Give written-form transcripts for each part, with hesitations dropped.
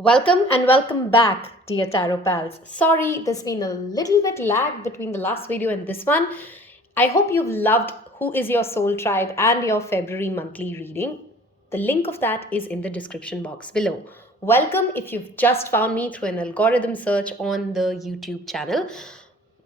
Welcome and welcome back, dear Tarot Pals. Sorry, there's been a little bit lag between the last video and this one. I hope you've loved Who is Your Soul Tribe and your February monthly reading. The link of that is in the description box below. Welcome if you've just found me through an algorithm search on the YouTube channel.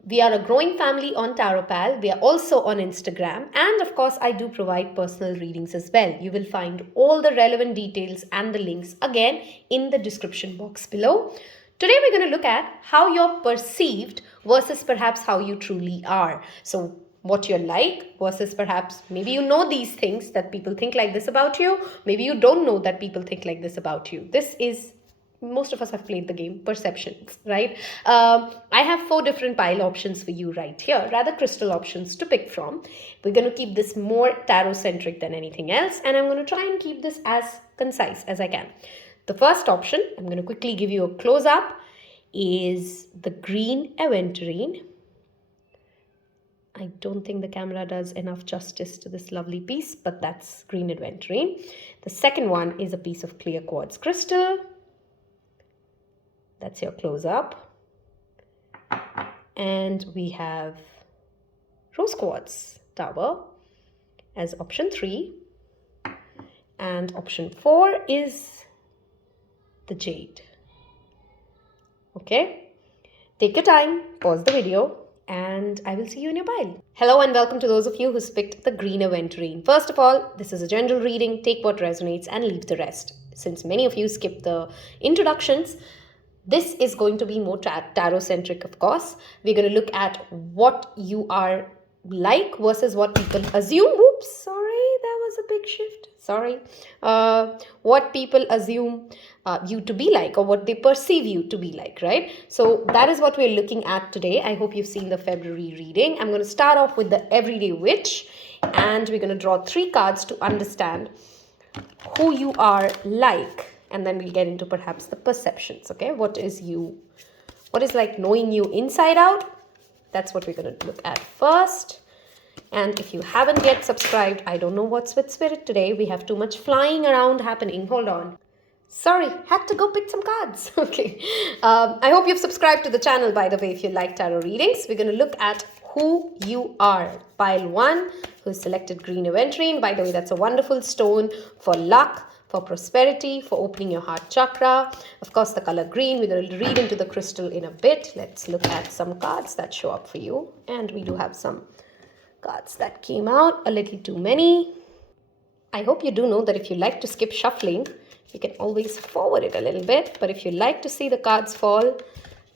We are a growing family on TarotPal. We are also on Instagram. And of course, I do provide personal readings as well. You will find all the relevant details and the links again in the description box below. Today, we're going to look at how you're perceived versus perhaps how you truly are. So what you're like versus perhaps maybe you know these things that people think like this about you. Maybe you don't know that people think like this about you. Most of us have played the game perceptions, right? I have 4 different pile options for you right here, rather crystal options to pick from. We're going to keep this more tarot centric than anything else, and I'm going to try and keep this as concise as I can. The first option, I'm going to quickly give you a close up, is the green Aventurine. I don't think the camera does enough justice to this lovely piece, but that's green Aventurine. The second one is a piece of clear quartz crystal. That's your close-up. And we have rose quartz tower as option 3. And option 4 is the jade. Okay? Take your time, pause the video, and I will see you in your pile. Hello and welcome to those of you who's picked the green Aventurine. First of all, this is a general reading. Take what resonates and leave the rest. Since many of you skipped the introductions, this is going to be more tarot-centric, of course. We're going to look at what you are like versus what people assume. Oops, sorry, that was a big shift. Sorry. What people assume you to be like, or what they perceive you to be like, right? So that is what we're looking at today. I hope you've seen the February reading. I'm going to start off with the Everyday Witch, and we're going to draw 3 cards to understand who you are like. And then we'll get into perhaps the perceptions, okay? What is like knowing you inside out? That's what we're going to look at first. And if you haven't yet subscribed, I don't know what's with spirit today. We have too much flying around happening. Hold on. Sorry, had to go pick some cards. Okay. I hope you've subscribed to the channel, by the way, if you like tarot readings. We're going to look at who you are. Pile 1, who's selected green Aventurine. By the way, that's a wonderful stone for luck, for prosperity, for opening your heart chakra. Of course, the color green. We're going to read into the crystal in a bit. Let's look at some cards that show up for you. And we do have some cards that came out, a little too many. I hope you do know that if you like to skip shuffling, you can always forward it a little bit. But if you like to see the cards fall,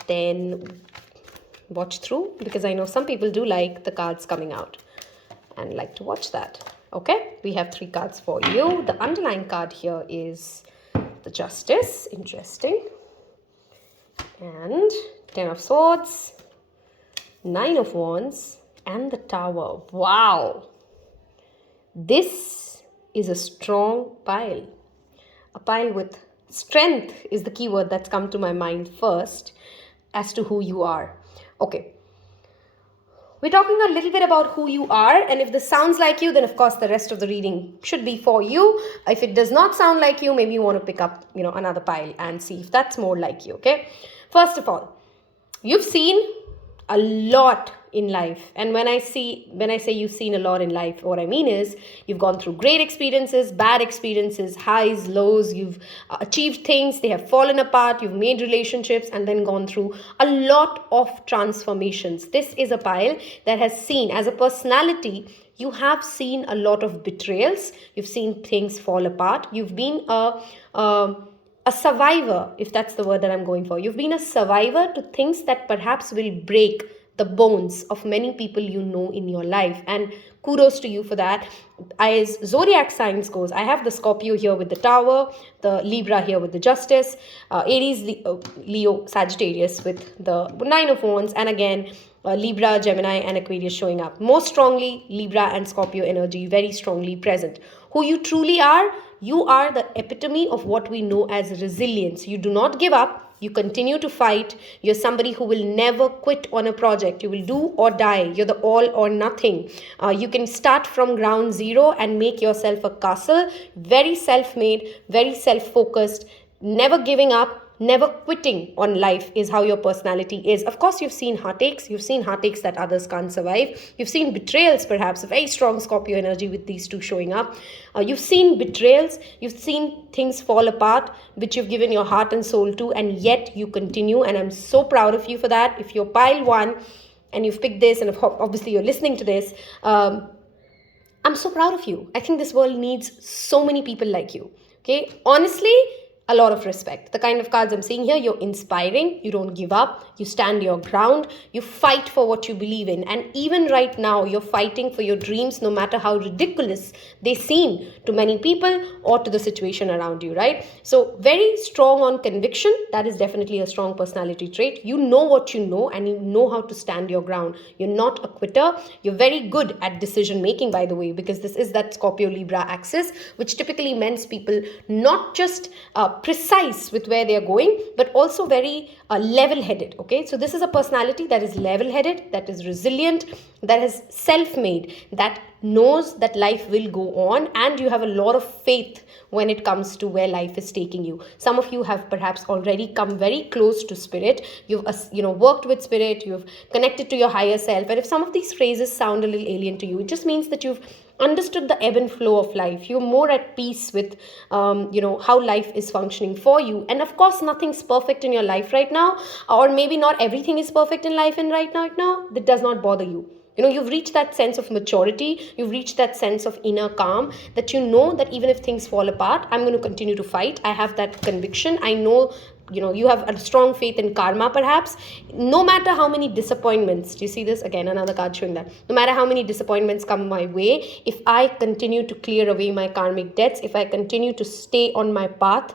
then watch through, because I know some people do like the cards coming out and like to watch that. Okay, we have 3 cards for you. The underlying card here is the Justice. Interesting. And 10 of Swords, 9 of Wands, and the Tower. Wow. This is a strong pile. A pile with strength is the keyword that's come to my mind first as to who you are. Okay. We're talking a little bit about who you are, and if this sounds like you, then of course the rest of the reading should be for you. If it does not sound like you, maybe you want to pick up, another pile and see if that's more like you, okay? First of all, you've seen a lot in life, and when I say you've seen a lot in life, what I mean is you've gone through great experiences, bad experiences, highs, lows. You've achieved things, they have fallen apart, you've made relationships, and then gone through a lot of transformations. This is a pile that has seen, as a personality, you have seen a lot of betrayals. You've seen things fall apart. You've been a survivor, if that's the word that I'm going for. You've been a survivor to things that perhaps will break the bones of many people you know in your life, and kudos to you for that. As zodiac signs goes, I have the Scorpio here with the Tower, the Libra here with the Justice, Aries, Leo, Sagittarius with the 9 of Wands, and again Libra, Gemini, and Aquarius showing up. Most strongly, Libra and Scorpio energy very strongly present. Who you truly are, you are the epitome of what we know as resilience. You do not give up. You continue to fight. You're somebody who will never quit on a project. You will do or die. You're the all or nothing. You can start from ground zero and make yourself a castle. Very self-made, very self-focused, never giving up, never quitting on life is how your personality is. Of course, you've seen heartaches. You've seen heartaches that others can't survive. You've seen betrayals, perhaps, a very strong Scorpio energy with these two showing up. You've seen betrayals. You've seen things fall apart, which you've given your heart and soul to, and yet you continue. And I'm so proud of you for that. If you're pile 1 and you've picked this, and obviously you're listening to this, I'm so proud of you. I think this world needs so many people like you. Okay, honestly, a lot of respect. The kind of cards I'm seeing here, you're inspiring, you don't give up, you stand your ground, you fight for what you believe in. And even right now, you're fighting for your dreams, no matter how ridiculous they seem to many people or to the situation around you, right? So very strong on conviction. That is definitely a strong personality trait. You know what you know, and you know how to stand your ground. You're not a quitter. You're very good at decision making, by the way, because this is that Scorpio Libra axis, which typically means people not just precise with where they're going, but also very level-headed. Okay, so this is a personality that is level-headed, that is resilient, that is self-made, that knows that life will go on, and you have a lot of faith when it comes to where life is taking you. Some of you have perhaps already come very close to spirit. You've worked with spirit, you've connected to your higher self. And if some of these phrases sound a little alien to you, it just means that you've understood the ebb and flow of life. You're more at peace with how life is functioning for you. And of course, nothing's perfect in your life right now, or maybe not everything is perfect in life and right now. That does not bother you. You've reached that sense of maturity, you've reached that sense of inner calm, that you know that even if things fall apart, I'm going to continue to fight. I have that conviction. I know, you have a strong faith in karma, perhaps. No matter how many disappointments, do you see this? Again, another card showing that. No matter how many disappointments come my way, if I continue to clear away my karmic debts, if I continue to stay on my path,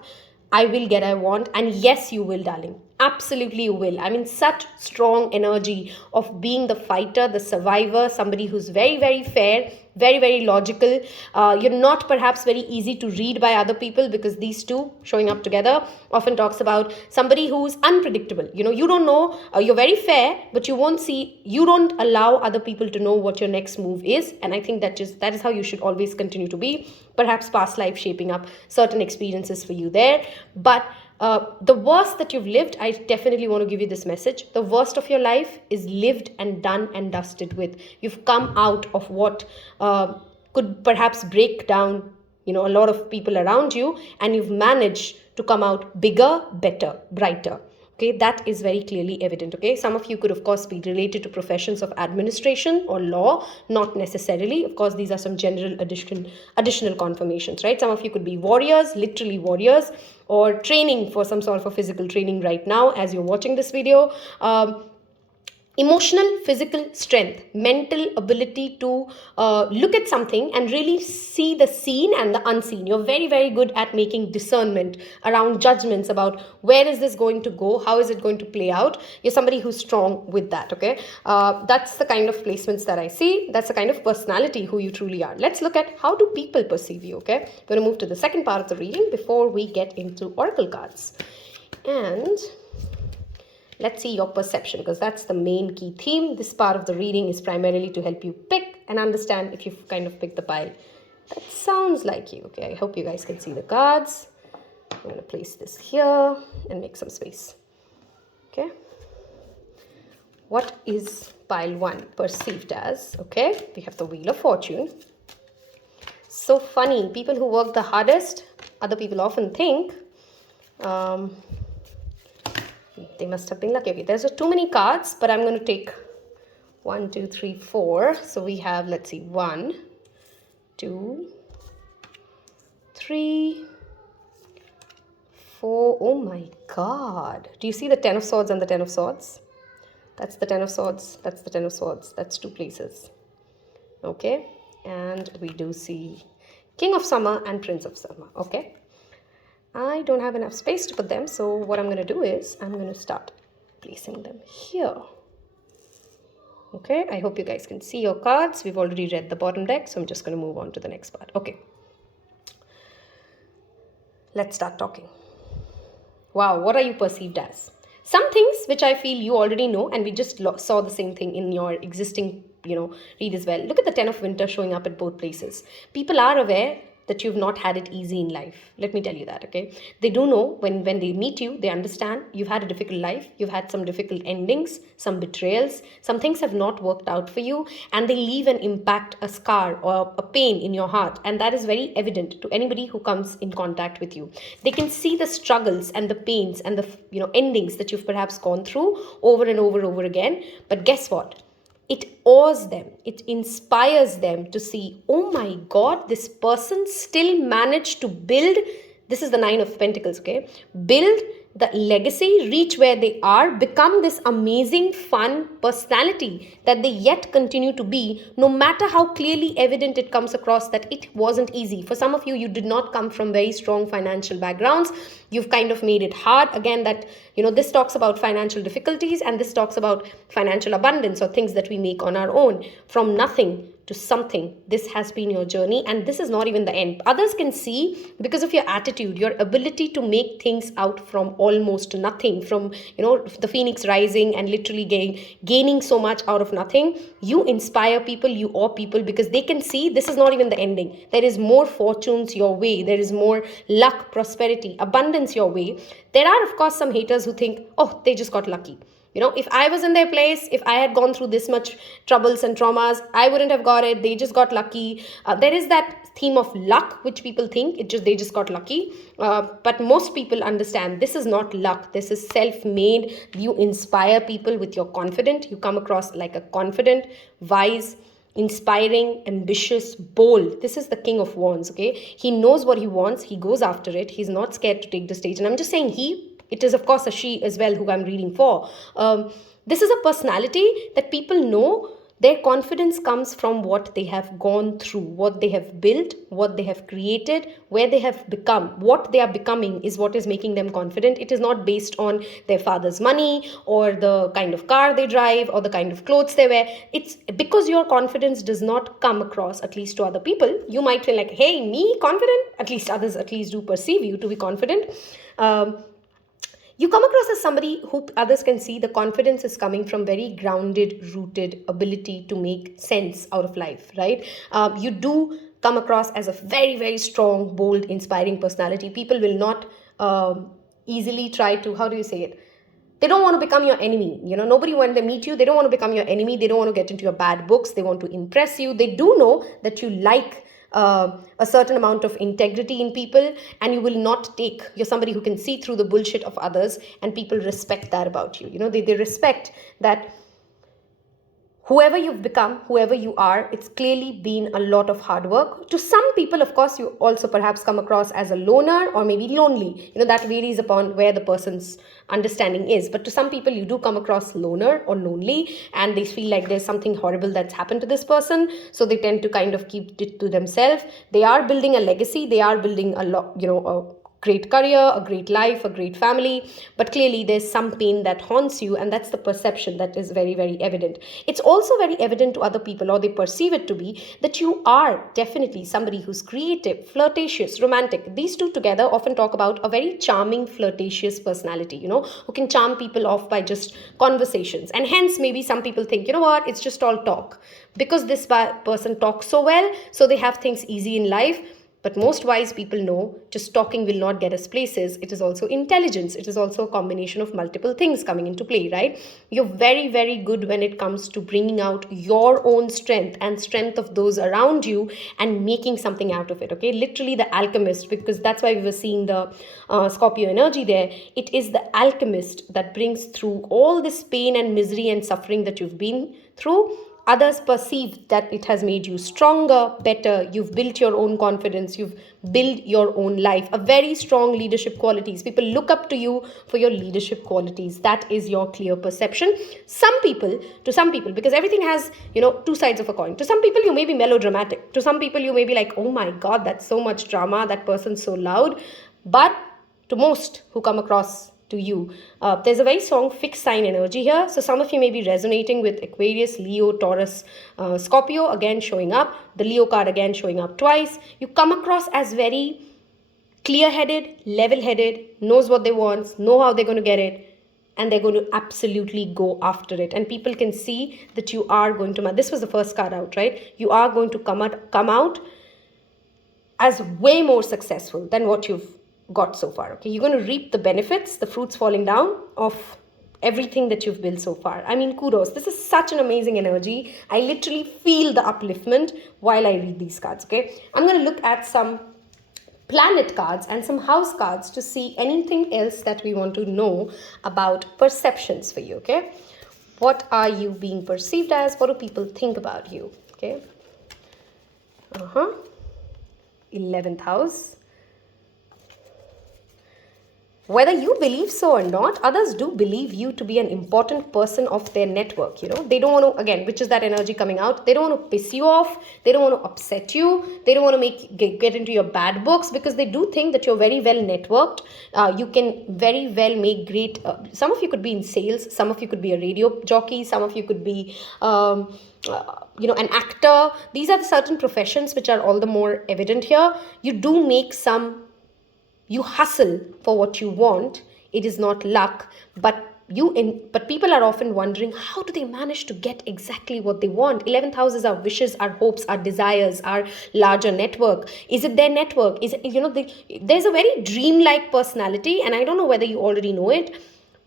I will get what I want. And yes, you will, darling. Absolutely you will. I mean, such strong energy of being the fighter, the survivor, somebody who's very, very fair, very, very logical. You're not perhaps very easy to read by other people, because these two showing up together often talks about somebody who's unpredictable. You don't know, you're very fair, but you don't allow other people to know what your next move is. And I think that is how you should always continue to be. Perhaps past life shaping up certain experiences for you there. But the worst that you've lived, I definitely want to give you this message. The worst of your life is lived and done and dusted with. You've come out of what could perhaps break down, a lot of people around you, and you've managed to come out bigger, better, brighter. Okay, that is very clearly evident. Okay, some of you could, of course, be related to professions of administration or law, not necessarily. Of course, these are some general additional confirmations, right? Some of you could be warriors, literally warriors, or training for some sort of a physical training right now as you're watching this video. Emotional, physical strength, mental ability to look at something and really see the seen and the unseen. You're very, very good at making discernment around judgments about where is this going to go, how is it going to play out. You're somebody who's strong with that, okay? That's the kind of placements that I see. That's the kind of personality who you truly are. Let's look at how do people perceive you, okay? We're going to move to the second part of the reading before we get into oracle cards. And let's see your perception, because that's the main key theme. This part of the reading is primarily to help you pick and understand if you've kind of picked the pile. That sounds like you. Okay, I hope you guys can see the cards. I'm going to place this here and make some space. Okay. What is pile 1 perceived as? Okay, we have the Wheel of Fortune. So funny. People who work the hardest, other people often think, they must have been lucky. Okay, there's too many cards, but I'm going to take 1, 2, 3, 4. So we have, let's see, 1, 2, 3, 4. Oh my God. Do you see the 10 of Swords and the 10 of Swords? That's the 10 of Swords. That's the 10 of Swords. That's 2 places. Okay. And we do see King of Summer and Prince of Summer. Okay. I don't have enough space to put them, so what I'm going to do is I'm going to start placing them here. Okay, I hope you guys can see your cards. We've already read the bottom deck, so I'm just going to move on to the next part. Okay, let's start talking. Wow, what are you perceived as? Some things which I feel you already know, and we just saw the same thing in your existing read as well. Look at the 10 of Winter showing up at both places. People are aware that you've not had it easy in life. Let me tell you that, okay? They do know when they meet you, they understand you've had a difficult life, you've had some difficult endings, some betrayals, some things have not worked out for you, and they leave an impact, a scar or a pain in your heart. And that is very evident to anybody who comes in contact with you. They can see the struggles and the pains and the endings that you've perhaps gone through over and over again. But guess what? It awes them, it inspires them to see, oh my God, this person still managed to build, this is the Nine of Pentacles, okay? Build the legacy, reach where they are, become this amazing, fun personality that they yet continue to be, no matter how clearly evident it comes across that it wasn't easy. For some of you, you did not come from very strong financial backgrounds. You've kind of made it hard. Again, that, this talks about financial difficulties, and this talks about financial abundance or things that we make on our own. From nothing to something, this has been your journey, and this is not even the end. Others can see, because of your attitude, your ability to make things out from almost nothing, from the phoenix rising and literally gaining so much out of nothing. You inspire people, you awe people, because they can see this is not even the ending. There is more fortunes your way, there is more luck, prosperity, abundance your way. There are of course some haters who think, oh, they just got lucky. If I was in their place, if I had gone through this much troubles and traumas, I wouldn't have got it. They just got lucky. There is that theme of luck, which people think they just got lucky. But most people understand this is not luck. This is self-made. You inspire people with your confidence. You come across like a confident, wise, inspiring, ambitious, bold. This is the King of Wands, okay? He knows what he wants. He goes after it. He's not scared to take the stage. And I'm just saying it is of course a she as well who I'm reading for. This is a personality that people know. Their confidence comes from what they have gone through, what they have built, what they have created, where they have become. What they are becoming is what is making them confident. It is not based on their father's money or the kind of car they drive or the kind of clothes they wear. It's because your confidence does not come across, at least to other people. You might feel like, hey, me confident? At least others at least do perceive you to be confident. You come across as somebody who others can see the confidence is coming from very grounded, rooted ability to make sense out of life, right? You do come across as a very, very strong, bold, inspiring personality. People will not easily try to, how do you say it? They don't want to become your enemy. Nobody, when they meet you, they don't want to become your enemy. They don't want to get into your bad books. They want to impress you. They do know that you like a certain amount of integrity in people, and you will not you're somebody who can see through the bullshit of others, and people respect that about you. They respect that whoever you've become, whoever you are, it's clearly been a lot of hard work. To some people, of course, you also perhaps come across as a loner or maybe lonely. That varies upon where the person's understanding is. But to some people, you do come across loner or lonely, and they feel like there's something horrible that's happened to this person. So they tend to kind of keep it to themselves. They are building a legacy. They are building a great career, a great life, a great family, but clearly there's some pain that haunts you, and that's the perception that is very, very evident. It's also very evident to other people, or they perceive it to be, that you are definitely somebody who's creative, flirtatious, romantic. These two together often talk about a very charming, flirtatious personality, who can charm people off by just conversations. And hence, maybe some people think, what, it's just all talk. Because this person talks so well, so they have things easy in life. But most wise people know just talking will not get us places. It is also intelligence. It is also a combination of multiple things coming into play, right? You're very, very good when it comes to bringing out your own strength and strength of those around you and making something out of it, okay? Literally the alchemist, because that's why we were seeing the Scorpio energy there. It is the alchemist that brings through all this pain and misery and suffering that you've been through. Others perceive that it has made you stronger, better. You've built your own confidence. You've built your own life. A very strong leadership qualities. People look up to you for your leadership qualities. That is your clear perception. To some people, because everything has, two sides of a coin. To some people, you may be melodramatic. To some people, you may be like, oh my God, that's so much drama. That person's so loud. But to most who come across to you, there's a very strong fixed sign energy here. So some of you may be resonating with Aquarius, Leo, Taurus, Scorpio again showing up. The Leo card again showing up twice. You come across as very clear-headed, level-headed, knows what they want, know how they're going to get it, and they're going to absolutely go after it. And people can see that you are going to, this was the first card out, right? You are going to come out as way more successful than what you've got so far. Okay, you're going to reap the benefits, the fruits falling down of everything that you've built so far. I mean, kudos. This is such an amazing energy. I literally feel the upliftment while I read these cards. Okay, I'm going to look at some planet cards and some house cards to see anything else that we want to know about perceptions for you. Okay, what are you being perceived as? What do people think about you? Okay. 11th house. Whether you believe so or not, others do believe you to be an important person of their network. You know, they don't want to, again, which is that energy coming out, they don't want to piss you off, they don't want to upset you, they don't want to get into your bad books, because they do think that you're very well networked. You can very well make great, some of you could be in sales, some of you could be a radio jockey, some of you could be an actor. These are the certain professions which are all the more evident here. You hustle for what you want. It is not luck, but people are often wondering, how do they manage to get exactly what they want? 11th house is our wishes, our hopes, our desires, our larger network. Is it their network? Is it, there's a very dreamlike personality, and I don't know whether you already know it.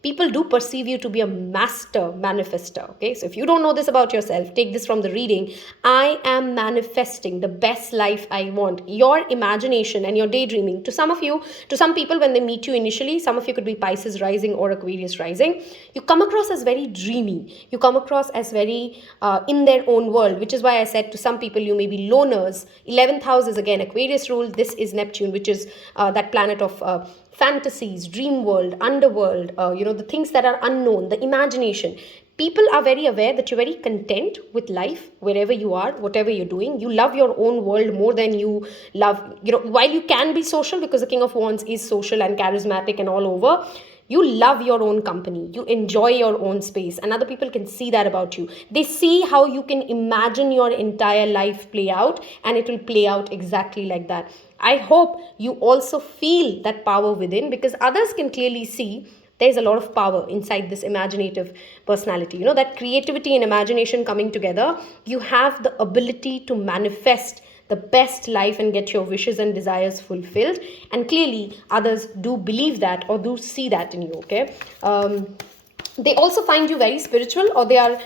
People do perceive you to be a master manifester. Okay, so if you don't know this about yourself, take this from the reading. I am manifesting the best life I want. Your imagination and your daydreaming. To some people, when they meet you initially, some of you could be Pisces rising or Aquarius rising. You come across as very dreamy. You come across as very in their own world, which is why I said to some people you may be loners. 11th house is again Aquarius rule. This is Neptune, which is that planet of fantasies, dream world, underworld, the things that are unknown, the imagination. People are very aware that you're very content with life wherever you are, whatever you're doing. You love your own world more than you love, while you can be social, because the King of Wands is social and charismatic and all over. You love your own company. You enjoy your own space, and other people can see that about you. They see how you can imagine your entire life play out, and it will play out exactly like that. I hope you also feel that power within, because others can clearly see there's a lot of power inside this imaginative personality. That creativity and imagination coming together, you have the ability to manifest the best life and get your wishes and desires fulfilled. And clearly others do believe that or do see that in you. Okay. They also find you very spiritual, or they are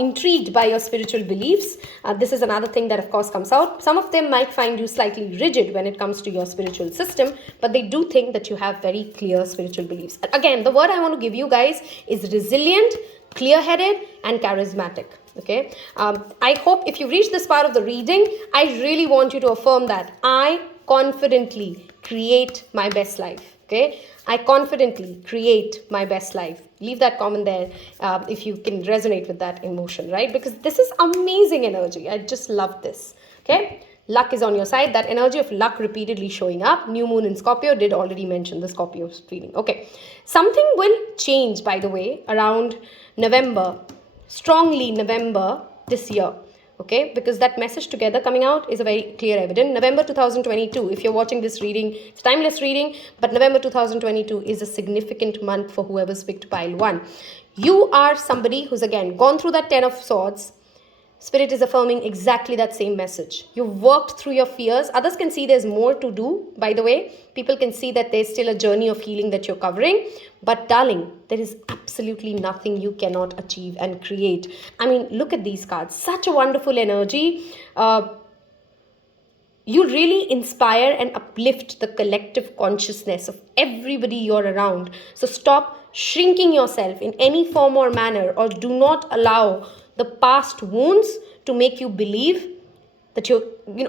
intrigued by your spiritual beliefs. This is another thing that of course comes out. Some of them might find you slightly rigid when it comes to your spiritual system, but they do think that you have very clear spiritual beliefs. Again, the word I want to give you guys is resilient, clear-headed, and charismatic. Okay. I hope if you reach this part of the reading, I really want you to affirm that I confidently create my best life. Okay. I confidently create my best life. Leave that comment there if you can resonate with that emotion, right? Because this is amazing energy. I just love this. Okay. Luck is on your side. That energy of luck repeatedly showing up. New moon in Scorpio did already mention the Scorpio reading. Okay. Something will change, by the way, around November. Strongly November this year. Okay, because that message together coming out is a very clear evidence. November 2022, if you're watching this reading, it's timeless reading, but November 2022 is a significant month for whoever's picked pile 1. You are somebody who's again gone through that 10 of swords. Spirit is affirming exactly that same message. You've worked through your fears. Others can see there's more to do, by the way. People can see that there's still a journey of healing that you're covering. But darling, there is absolutely nothing you cannot achieve and create. I mean, look at these cards. Such a wonderful energy. You really inspire and uplift the collective consciousness of everybody you're around. So stop shrinking yourself in any form or manner, or do not allow the past wounds to make you believe that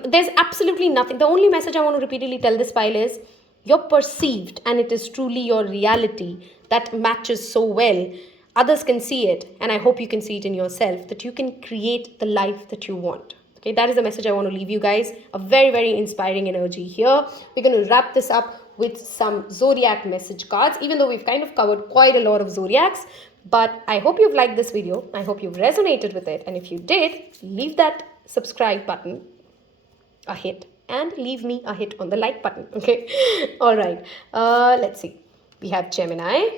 there's absolutely nothing. The only message I want to repeatedly tell this pile is you're perceived, and it is truly your reality that matches so well. Others can see it, and I hope you can see it in yourself, that you can create the life that you want. Okay, that is the message I want to leave you guys. A very, very inspiring energy here. We're going to wrap this up with some zodiac message cards, even though we've kind of covered quite a lot of zodiacs. But I hope you've liked this video. I hope you've resonated with it. And if you did, leave that subscribe button a hit and leave me a hit on the like button. Okay. All right. Let's see. We have Gemini.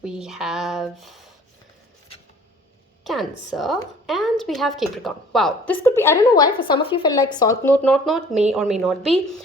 We have Cancer, and we have Capricorn. Wow, this could be, I don't know why, for some of you felt like South Node, North Node, may or may not be.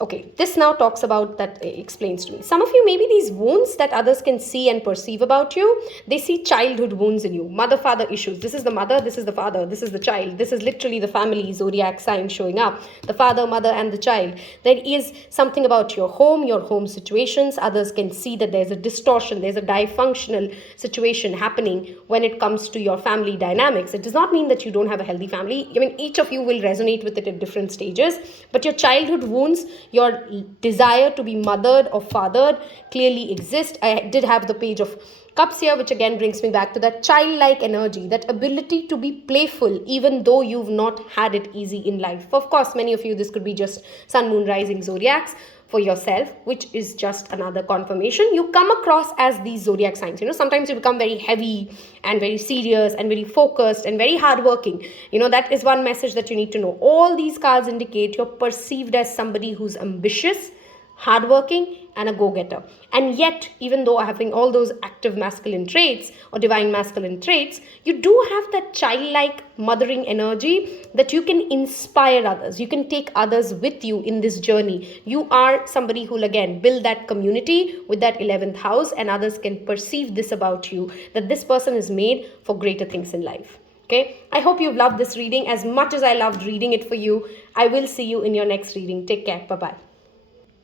Okay, this now talks about that, explains to me. Some of you, maybe these wounds that others can see and perceive about you, they see childhood wounds in you, mother-father issues. This is the mother, this is the father, this is the child. This is literally the family zodiac sign showing up. The father, mother, and the child. There is something about your home situations. Others can see that there's a distortion, there's a dysfunctional situation happening when it comes to your family dynamics. It does not mean that you don't have a healthy family. I mean, each of you will resonate with it at different stages, but your childhood wounds, your desire to be mothered or fathered clearly exist. I did have the Page of Cups here, which again brings me back to that childlike energy, that ability to be playful even though you've not had it easy in life. Of course, many of you, this could be just sun, moon, rising zodiacs for yourself, which is just another confirmation. You come across as these zodiac signs. Sometimes you become very heavy and very serious and very focused and very hardworking. That is one message that you need to know. All these cards indicate you're perceived as somebody who's ambitious, hardworking, and a go-getter. And yet, even though having all those active masculine traits or divine masculine traits, you do have that childlike mothering energy that you can inspire others. You can take others with you in this journey. You are somebody who will again build that community with that 11th house, and others can perceive this about you, that this person is made for greater things in life. Okay, I hope you've loved this reading as much as I loved reading it for you. I will see you in your next reading. Take care. Bye-bye.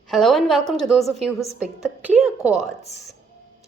Hello and welcome to those of you who picked the clear quartz,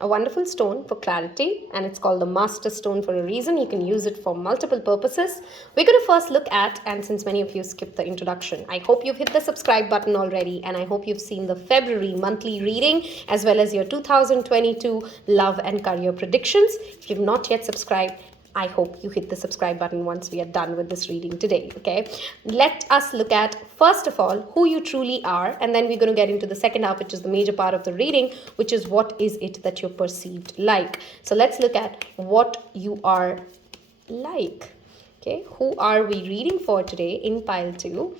a wonderful stone for clarity, and it's called the master stone for a reason. You can use it for multiple purposes. We're going to first look at, and since many of you skipped the introduction, I hope you've hit the subscribe button already, and I hope you've seen the February monthly reading as well as your 2022 love and career predictions. If you've not yet subscribed, I hope you hit the subscribe button once we are done with this reading today, okay? Let us look at, first of all, who you truly are, and then we're going to get into the second half, which is the major part of the reading, which is what is it that you're perceived like. So let's look at what you are like, okay? Who are we reading for today in pile 2?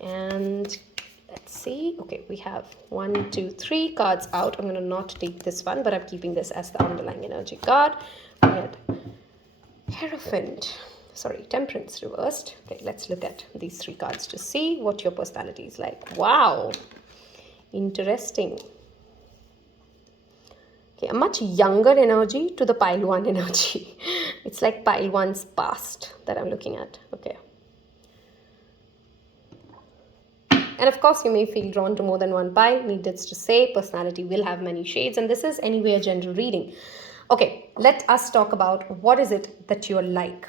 And let's see. Okay, we have 1, 2, 3 cards out. I'm going to not take this one, but I'm keeping this as the underlying energy card. We had Hierophant, Temperance reversed. Okay, let's look at these 3 cards to see what your personality is like. Wow, interesting. Okay, a much younger energy to the pile 1 energy. It's like pile 1's past that I'm looking at. Okay. And of course, you may feel drawn to more than one pile. Needless to say, personality will have many shades, and this is anyway a general reading. Okay, let us talk about what is it that you're like.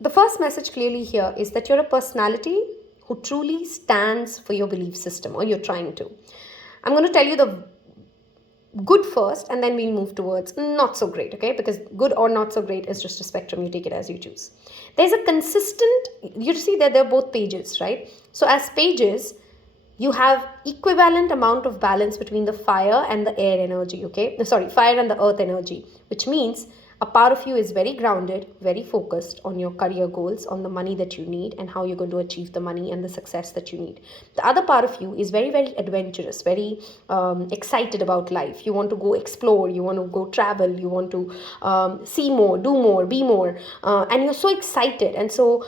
The first message clearly here is that you're a personality who truly stands for your belief system, or you're trying to. I'm going to tell you the good first, and then we'll move towards not so great, okay? Because good or not so great is just a spectrum. You take it as you choose. There's a consistent, you see that they're both pages, right? So as pages, you have equivalent amount of balance between the fire and the air energy, okay? Sorry, fire and the earth energy, which means a part of you is very grounded, very focused on your career goals, on the money that you need and how you're going to achieve the money and the success that you need. The other part of you is very, very adventurous, very excited about life. You want to go explore, you want to go travel, you want to see more, do more, be more. And you're so excited and so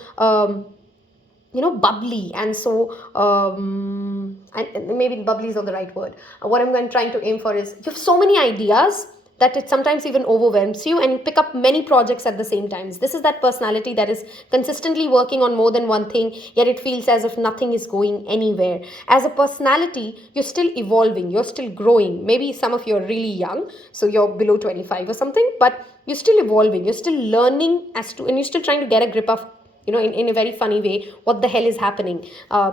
bubbly, and so and maybe bubbly is not the right word. What I'm trying to aim for is you have so many ideas that it sometimes even overwhelms you, and you pick up many projects at the same time. This is that personality that is consistently working on more than one thing, yet it feels as if nothing is going anywhere. As a personality, you're still evolving, you're still growing. Maybe some of you are really young, so you're below 25 or something, but you're still evolving, you're still learning and you're still trying to get a grip of, in a very funny way, what the hell is happening.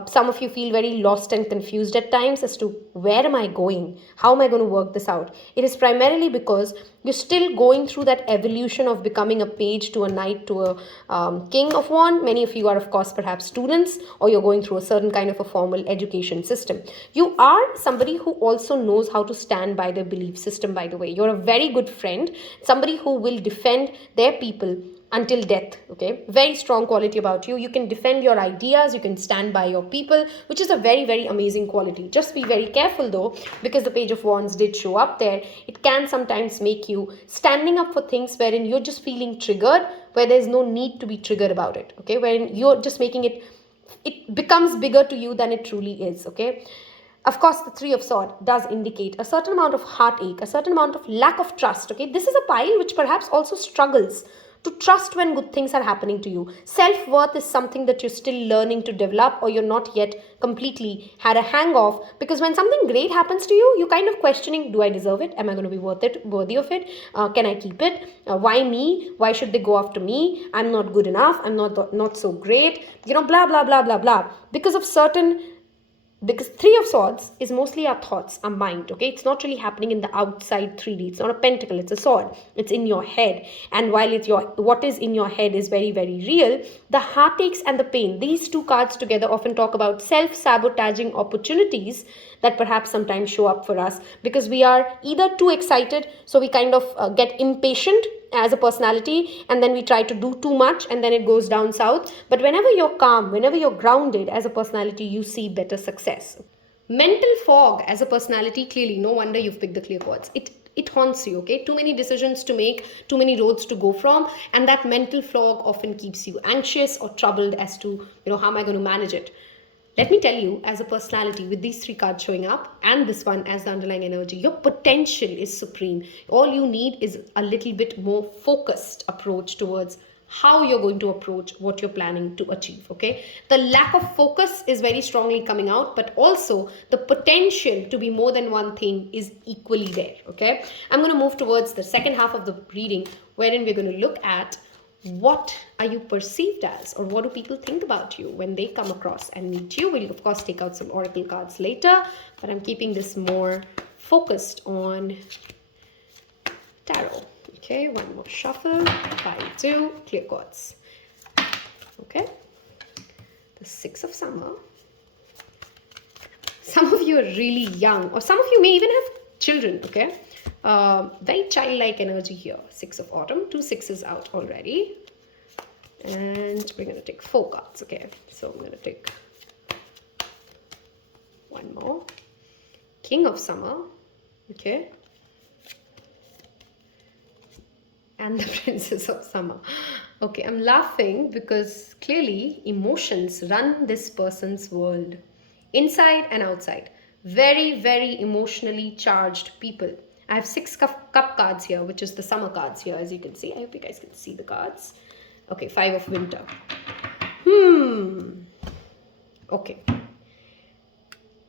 Some of you feel very lost and confused at times as to where am I going? How am I going to work this out? It is primarily because you're still going through that evolution of becoming a page to a knight to a king of wand. Many of you are, of course, perhaps students, or you're going through a certain kind of a formal education system. You are somebody who also knows how to stand by their belief system, by the way. You're a very good friend, somebody who will defend their people until death. Okay, very strong quality about you. You can defend your ideas, you can stand by your people, which is a very, very amazing quality. Just be very careful though, because the Page of Wands did show up there. It can sometimes make you standing up for things wherein you're just feeling triggered, where there's no need to be triggered about it. Okay, wherein you're just making it becomes bigger to you than it truly is. Okay, of course, the Three of Swords does indicate a certain amount of heartache, a certain amount of lack of trust. Okay, this is a pile which perhaps also struggles to trust when good things are happening to you. Self-worth is something that you're still learning to develop, or you're not yet completely had a hang of, because when something great happens to you, you're kind of questioning, do I deserve it? Am I going to be worthy of it? Can I keep it? Why me? Why should they go after me? I'm not good enough. I'm not so great. Blah, blah, blah, blah, blah. Because Three of Swords is mostly our thoughts, our mind. Okay, it's not really happening in the outside 3D. It's not a pentacle, it's a sword. It's in your head. And while what is in your head is very, very real, the heartaches and the pain, these two cards together often talk about self-sabotaging opportunities that perhaps sometimes show up for us, because we are either too excited, so we kind of get impatient as a personality, and then we try to do too much, and then it goes down south. But whenever you're calm, whenever you're grounded as a personality, you see better success. Mental fog as a personality, clearly, no wonder you've picked the clear quartz. It haunts you. Okay, too many decisions to make, too many roads to go from, and that mental fog often keeps you anxious or troubled as to, how am I going to manage it. Let me tell you, as a personality, with these 3 cards showing up and this one as the underlying energy, your potential is supreme. All you need is a little bit more focused approach towards how you're going to approach what you're planning to achieve. Okay, the lack of focus is very strongly coming out, but also the potential to be more than one thing is equally there. Okay, I'm going to move towards the second half of the reading, wherein we're going to look at what are you perceived as, or what do people think about you when they come across and meet you. We'll of course take out some oracle cards later, but I'm keeping this more focused on tarot. Okay, one more shuffle. 5-2 clear quartz. Okay, the 6 of summer. Some of you are really young, or some of you may even have children. Okay, very childlike energy here. 6 of autumn, 2 6s out already, and we're going to take 4 cards. Okay, so I'm going to take one more. King of summer. Okay, and the Princess of Summer. Okay, I'm laughing because clearly emotions run this person's world, inside and outside. Very, very emotionally charged people. I have 6 cup cards here, which is the summer cards here, as you can see. I hope you guys can see the cards. Okay, 5 of winter. Okay.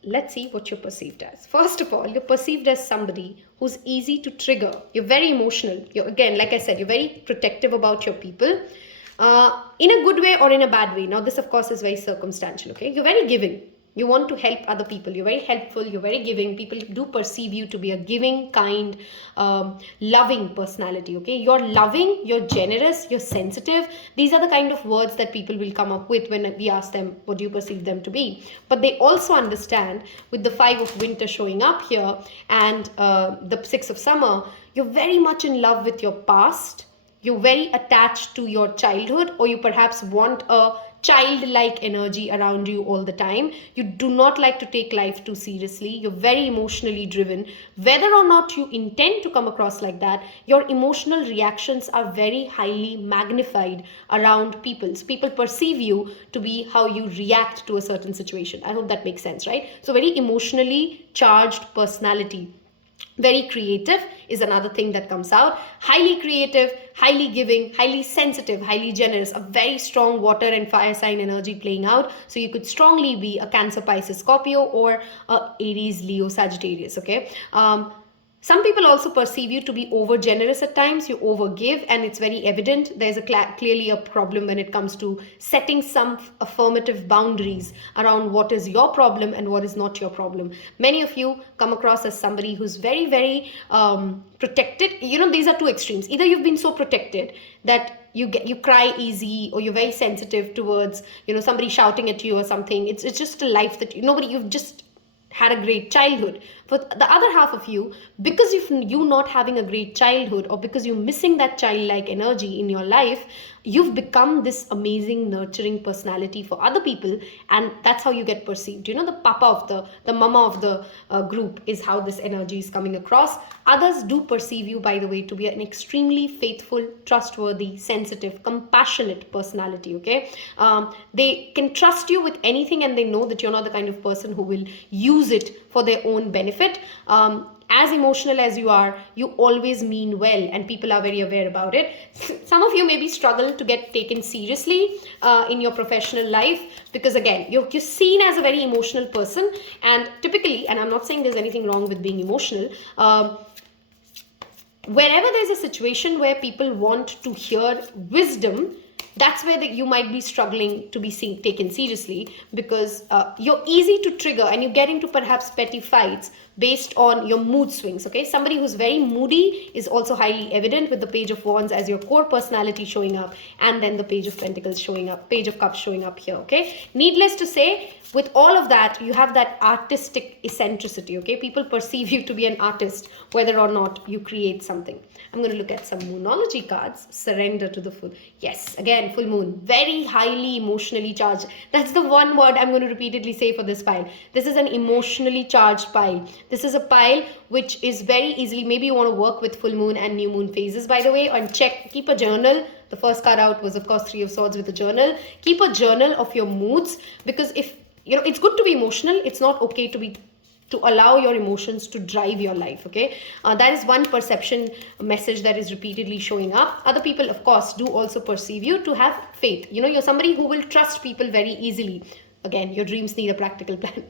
Let's see what you're perceived as. First of all, you're perceived as somebody who's easy to trigger. You're very emotional. You're, again, like I said, you're very protective about your people, in a good way or in a bad way. Now, this, of course, is very circumstantial. Okay, you're very giving. You want to help other people. You're very helpful. You're very giving. People do perceive you to be a giving, kind, loving personality. Okay, you're loving, you're generous, you're sensitive. These are the kind of words that people will come up with when we ask them, what do you perceive them to be? But they also understand, with the 5 of winter showing up here and the 6 of summer, you're very much in love with your past. You're very attached to your childhood, or you perhaps want a childlike energy around you all the time. You do not like to take life too seriously. You're very emotionally driven. Whether or not you intend to come across like that, your emotional reactions are very highly magnified around people. So people perceive you to be how you react to a certain situation. I hope that makes sense, right? So very emotionally charged personality. Very creative is another thing that comes out. Highly creative, highly giving, highly sensitive, highly generous. A very strong water and fire sign energy playing out. So you could strongly be a Cancer, Pisces, Scorpio, or a Aries, Leo, Sagittarius. Okay. Some people also perceive you to be over generous at times. You overgive, and it's very evident. There's clearly a problem when it comes to setting some affirmative boundaries around what is your problem and what is not your problem. Many of you come across as somebody who's very, very protected. You know, these are two extremes. Either you've been so protected that you cry easy, or you're very sensitive towards, you know, somebody shouting at you or something. It's just a life that you've just had a great childhood. For the other half of you, because of you not having a great childhood, or because you're missing that childlike energy in your life, you've become this amazing nurturing personality for other people, and that's how you get perceived. The papa of the mama of the group is how this energy is coming across. Others do perceive you, by the way, to be an extremely faithful, trustworthy, sensitive, compassionate personality. Okay, they can trust you with anything, and they know that you're not the kind of person who will use it for their own benefit. As emotional as you are, you always mean well, and people are very aware about it. Some of you maybe struggle to get taken seriously in your professional life, because again, you're seen as a very emotional person, and typically, and I'm not saying there's anything wrong with being emotional, wherever there's a situation where people want to hear wisdom, that's where you might be struggling to be taken seriously, because you're easy to trigger, and you get into perhaps petty fights based on your mood swings. Okay, somebody who's very moody is also highly evident with the Page of Wands as your core personality showing up, and then the Page of Pentacles showing up, Page of Cups showing up here. Okay, needless to say, with all of that, you have that artistic eccentricity. Okay, people perceive you to be an artist whether or not you create something. I'm going to look at some moonology cards. Surrender to the full. Yes, again, full moon, very highly emotionally charged. That's the one word I'm going to repeatedly say for this pile. This is an emotionally charged pile. This is a pile which is very easily, maybe you want to work with full moon and new moon phases, by the way, and keep a journal. The first card out was, of course, Three of Swords with a journal. Keep a journal of your moods, because if, it's good to be emotional. It's not okay to allow your emotions to drive your life. Okay, that is one perception message that is repeatedly showing up. Other people, of course, do also perceive you to have faith. You're somebody who will trust people very easily. Again, your dreams need a practical plan.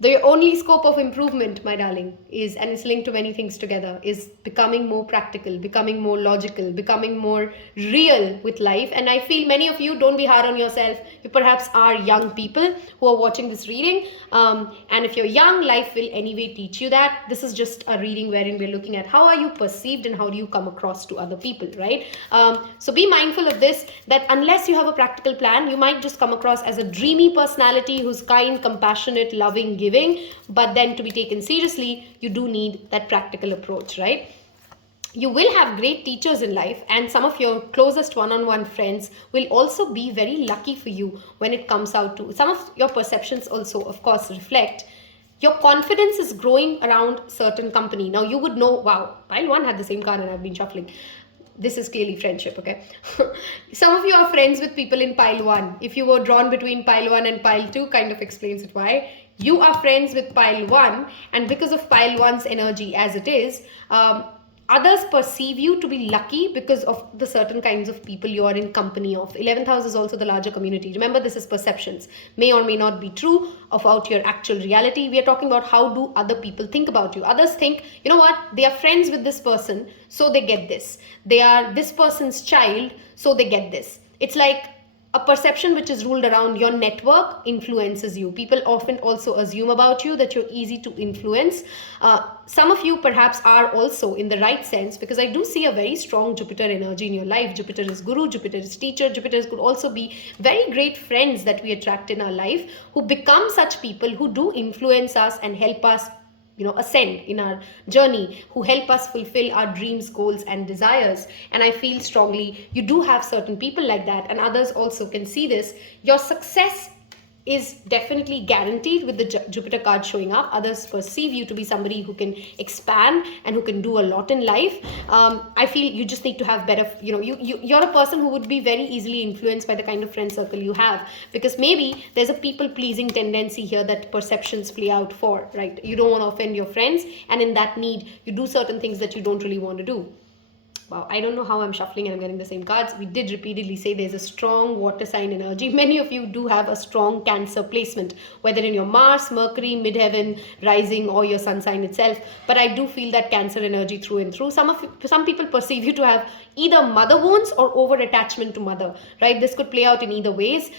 The only scope of improvement, my darling, is, and it's linked to many things together, is becoming more practical, becoming more logical, becoming more real with life. And I feel many of you, don't be hard on yourself. You perhaps are young people who are watching this reading. And if you're young, life will anyway teach you that. This is just a reading wherein we're looking at how are you perceived and how do you come across to other people, right? So be mindful of this, that unless you have a practical plan, you might just come across as a dreamy personality who's kind, compassionate, loving, giving. But then to be taken seriously, you do need that practical approach, right? You will have great teachers in life, and some of your closest one-on-one friends will also be very lucky for you when it comes out to some of your perceptions. Also, of course, reflect your confidence is growing around certain company. Now you would know, wow, pile 1 had the same card and I've been shuffling. This is clearly friendship. Okay. Some of you are friends with people in pile 1. If you were drawn between pile 1 and pile 2, kind of explains it why. You are friends with pile 1, and because of pile 1's energy as it is, others perceive you to be lucky because of the certain kinds of people you are in company of. 11th house is also the larger community. Remember, this is perceptions. May or may not be true about your actual reality. We are talking about how do other people think about you. Others think, you know what, they are friends with this person, so they get this. They are this person's child, so they get this. It's like a perception which is ruled around your network influences you. People often also assume about you that you're easy to influence. Some of you perhaps are also in the right sense, because I do see a very strong Jupiter energy in your life. Jupiter is guru, Jupiter is teacher. Jupiter could also be very great friends that we attract in our life, who become such people who do influence us and help us ascend in our journey, who help us fulfill our dreams, goals, and desires. And I feel strongly you do have certain people like that, and others also can see this. Your success is definitely guaranteed with the Jupiter card showing up. Others perceive you to be somebody who can expand and who can do a lot in life. I feel you just need to have better, you're a person who would be very easily influenced by the kind of friend circle you have, because maybe there's a people-pleasing tendency here that perceptions play out for, right? You don't want to offend your friends, and in that need, you do certain things that you don't really want to do. Wow, I don't know how I'm shuffling and I'm getting the same cards. We did repeatedly say there's a strong water sign energy. Many of you do have a strong Cancer placement, whether in your Mars, Mercury, midheaven, rising, or your sun sign itself. But I do feel that Cancer energy through and through. Some people perceive you to have either mother wounds or over attachment to mother, right? This could play out in either ways.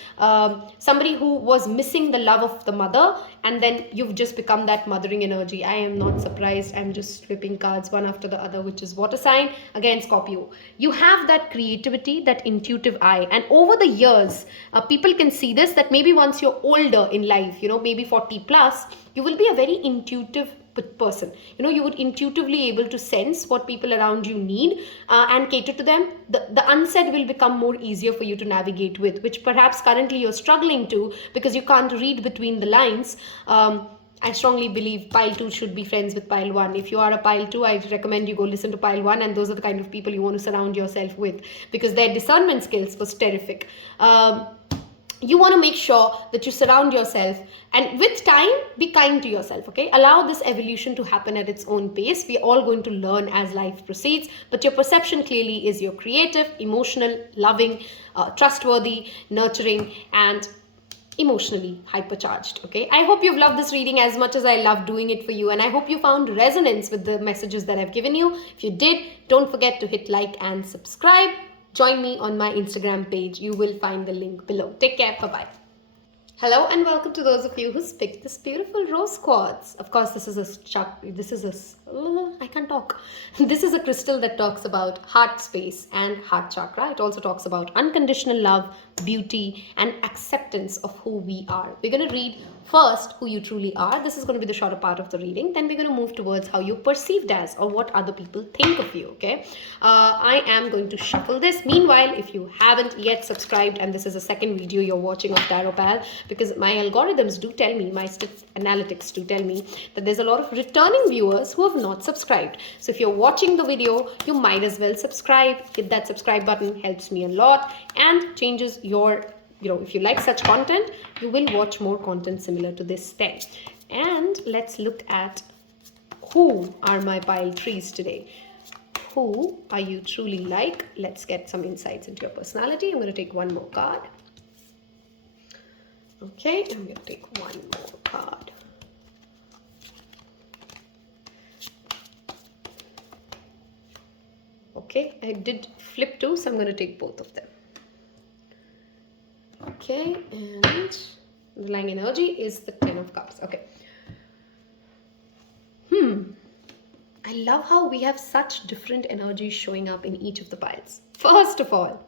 Somebody who was missing the love of the mother and then you've just become that mothering energy. I am not surprised. I'm just flipping cards one after the other, which is water sign. Again, Scorpio. You have that creativity, that intuitive eye, and over the years, people can see this, that maybe once you're older in life, maybe 40 plus, you will be a very intuitive person. You would intuitively able to sense what people around you need, and cater to them. The unsaid will become more easier for you to navigate with, which perhaps currently you're struggling to because you can't read between the lines. I strongly believe pile 2 should be friends with pile 1. If you are a pile 2, I recommend you go listen to pile 1, and those are the kind of people you want to surround yourself with, because their discernment skills was terrific. You want to make sure that you surround yourself, and with time, be kind to yourself, okay? Allow this evolution to happen at its own pace. We're all going to learn as life proceeds, but your perception clearly is you're creative, emotional, loving, trustworthy, nurturing, and emotionally hypercharged, okay? I hope you've loved this reading as much as I love doing it for you, and I hope you found resonance with the messages that I've given you. If you did, don't forget to hit like and subscribe. Join me on my Instagram page. You will find the link below. Take care. Bye-bye. Hello and welcome to those of you who picked this beautiful rose quartz. Of course, this is I can't talk. This is a crystal that talks about heart space and heart chakra. It also talks about unconditional love, beauty, and acceptance of who we are. We're going to read first who you truly are. This is going to be the shorter part of the reading. Then we're going to move towards how you're perceived as, or what other people think of you, okay? I am going to shuffle this. Meanwhile, if you haven't yet subscribed, and this is a second video you're watching of Tarot Pal, because my algorithms do tell me, my analytics do tell me that there's a lot of returning viewers who have not subscribed. So if you're watching the video, you might as well subscribe. Hit that subscribe button, helps me a lot and changes your, if you like such content, you will watch more content similar to this then. And let's look at who are my pile trees today. Who are you truly like? Let's get some insights into your personality. I'm going to take one more card. Okay, I'm going to take one more card. Okay, I did flip 2, so I'm going to take both of them. Okay, and the lying energy is the 10 of cups. Okay. I love how we have such different energies showing up in each of the piles. First of all,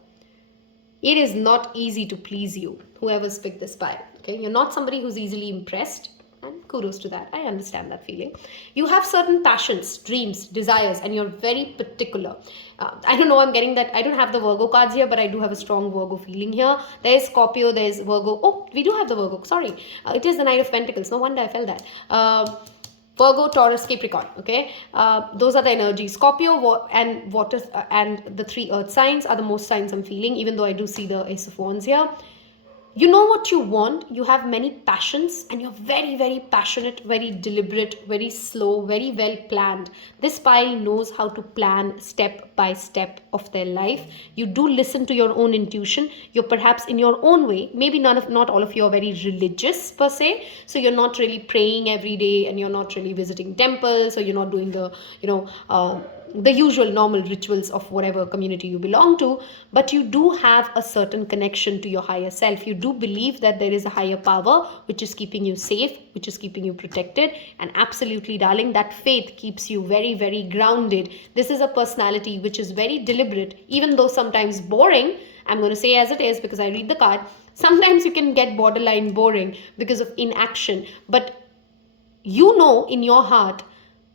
it is not easy to please you, whoever's picked this pile. Okay, you're not somebody who's easily impressed, and kudos to that. I understand that feeling. You have certain passions, dreams, desires, and you're very particular. I don't know, I'm getting that. I don't have the Virgo cards here, but I do have a strong Virgo feeling here. There's Scorpio, there's Virgo. Oh, we do have the Virgo. Sorry. It is the Knight of Pentacles. No wonder I felt that. Virgo, Taurus, Capricorn. Okay. Those are the energies. Scorpio and water and the 3 earth signs are the most signs I'm feeling, even though I do see the Ace of Wands here. You know what you want, you have many passions, and you're very, very passionate, very deliberate, very slow, very well planned. This pile knows how to plan step by step of their life. You do listen to your own intuition. You're perhaps in your own way. Maybe not all of you are very religious per se. So you're not really praying every day, and you're not really visiting temples, or you're not doing the, the usual normal rituals of whatever community you belong to, but you do have a certain connection to your higher self. You do believe that there is a higher power which is keeping you safe, which is keeping you protected, and absolutely, darling, that faith keeps you very, very grounded. This is a personality which is very deliberate, even though sometimes boring. I'm going to say as it is because I read the card. Sometimes you can get borderline boring because of inaction, but you know in your heart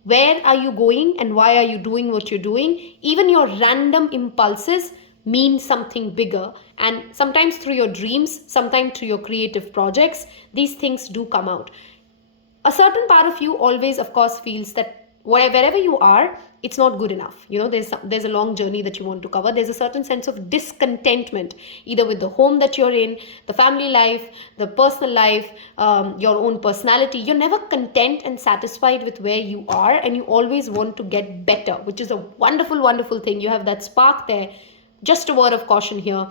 where are you going and why are you doing what you're doing. Even your random impulses mean something bigger, and sometimes through your dreams, sometimes through your creative projects, these things do come out. A certain part of you always, of course, feels that wherever you are, it's not good enough. There's a long journey that you want to cover. There's a certain sense of discontentment, either with the home that you're in, the family life, the personal life, your own personality. You're never content and satisfied with where you are, and you always want to get better, which is a wonderful, wonderful thing. You have that spark there. Just a word of caution here.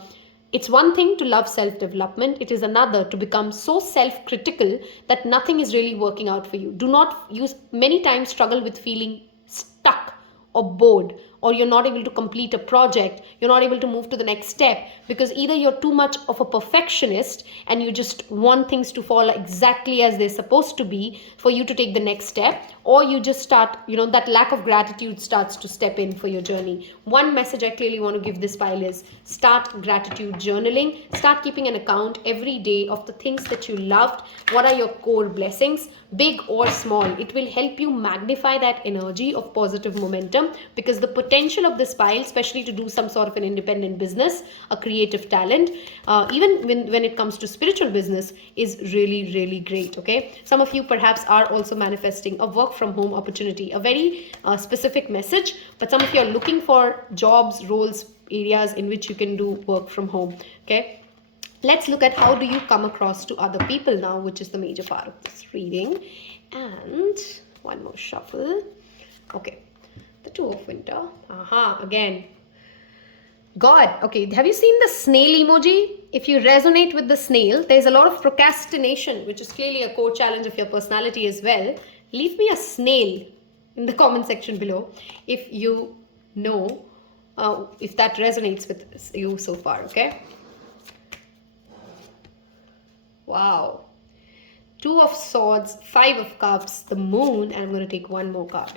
It's one thing to love self-development. It is another to become so self-critical that nothing is really working out for you. Do not use many times struggle with feeling stuck or bored or you're not able to complete a project, you're not able to move to the next step, because either you're too much of a perfectionist and you just want things to fall exactly as they're supposed to be for you to take the next step, or you just start, that lack of gratitude starts to step in for your journey. One message I clearly want to give this pile is start gratitude journaling. Start keeping an account every day of the things that you loved. What are your core blessings, big or small? It will help you magnify that energy of positive momentum, because the potential of this pile, especially to do some sort of an independent business, a creative talent, even when it comes to spiritual business, is really, really great. Okay, some of you perhaps are also manifesting a work from home opportunity, a very specific message, but some of you are looking for jobs, roles, areas in which you can do work from home. Okay, let's look at how do you come across to other people now, which is the major part of this reading. And one more shuffle. Okay, the Two of Winter. Again, God. Okay, have you seen the snail emoji? If you resonate with the snail, there's a lot of procrastination, which is clearly a core challenge of your personality as well. Leave me a snail in the comment section below if you know if that resonates with you so far. Okay. Wow. Two of Swords, Five of Cups, the Moon, and I'm going to take one more card.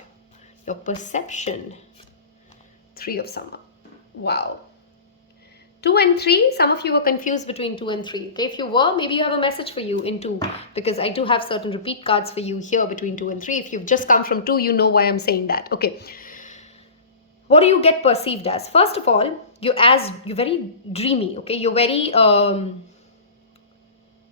Your perception. Three of Summer. Wow. 2 and 3, some of you were confused between 2 and 3. Okay, if you were, maybe you have a message for you in 2, because I do have certain repeat cards for you here between 2 and 3. If you've just come from 2, you know why I'm saying that. Okay. What do you get perceived as? First of all, you're very dreamy. Okay, you're very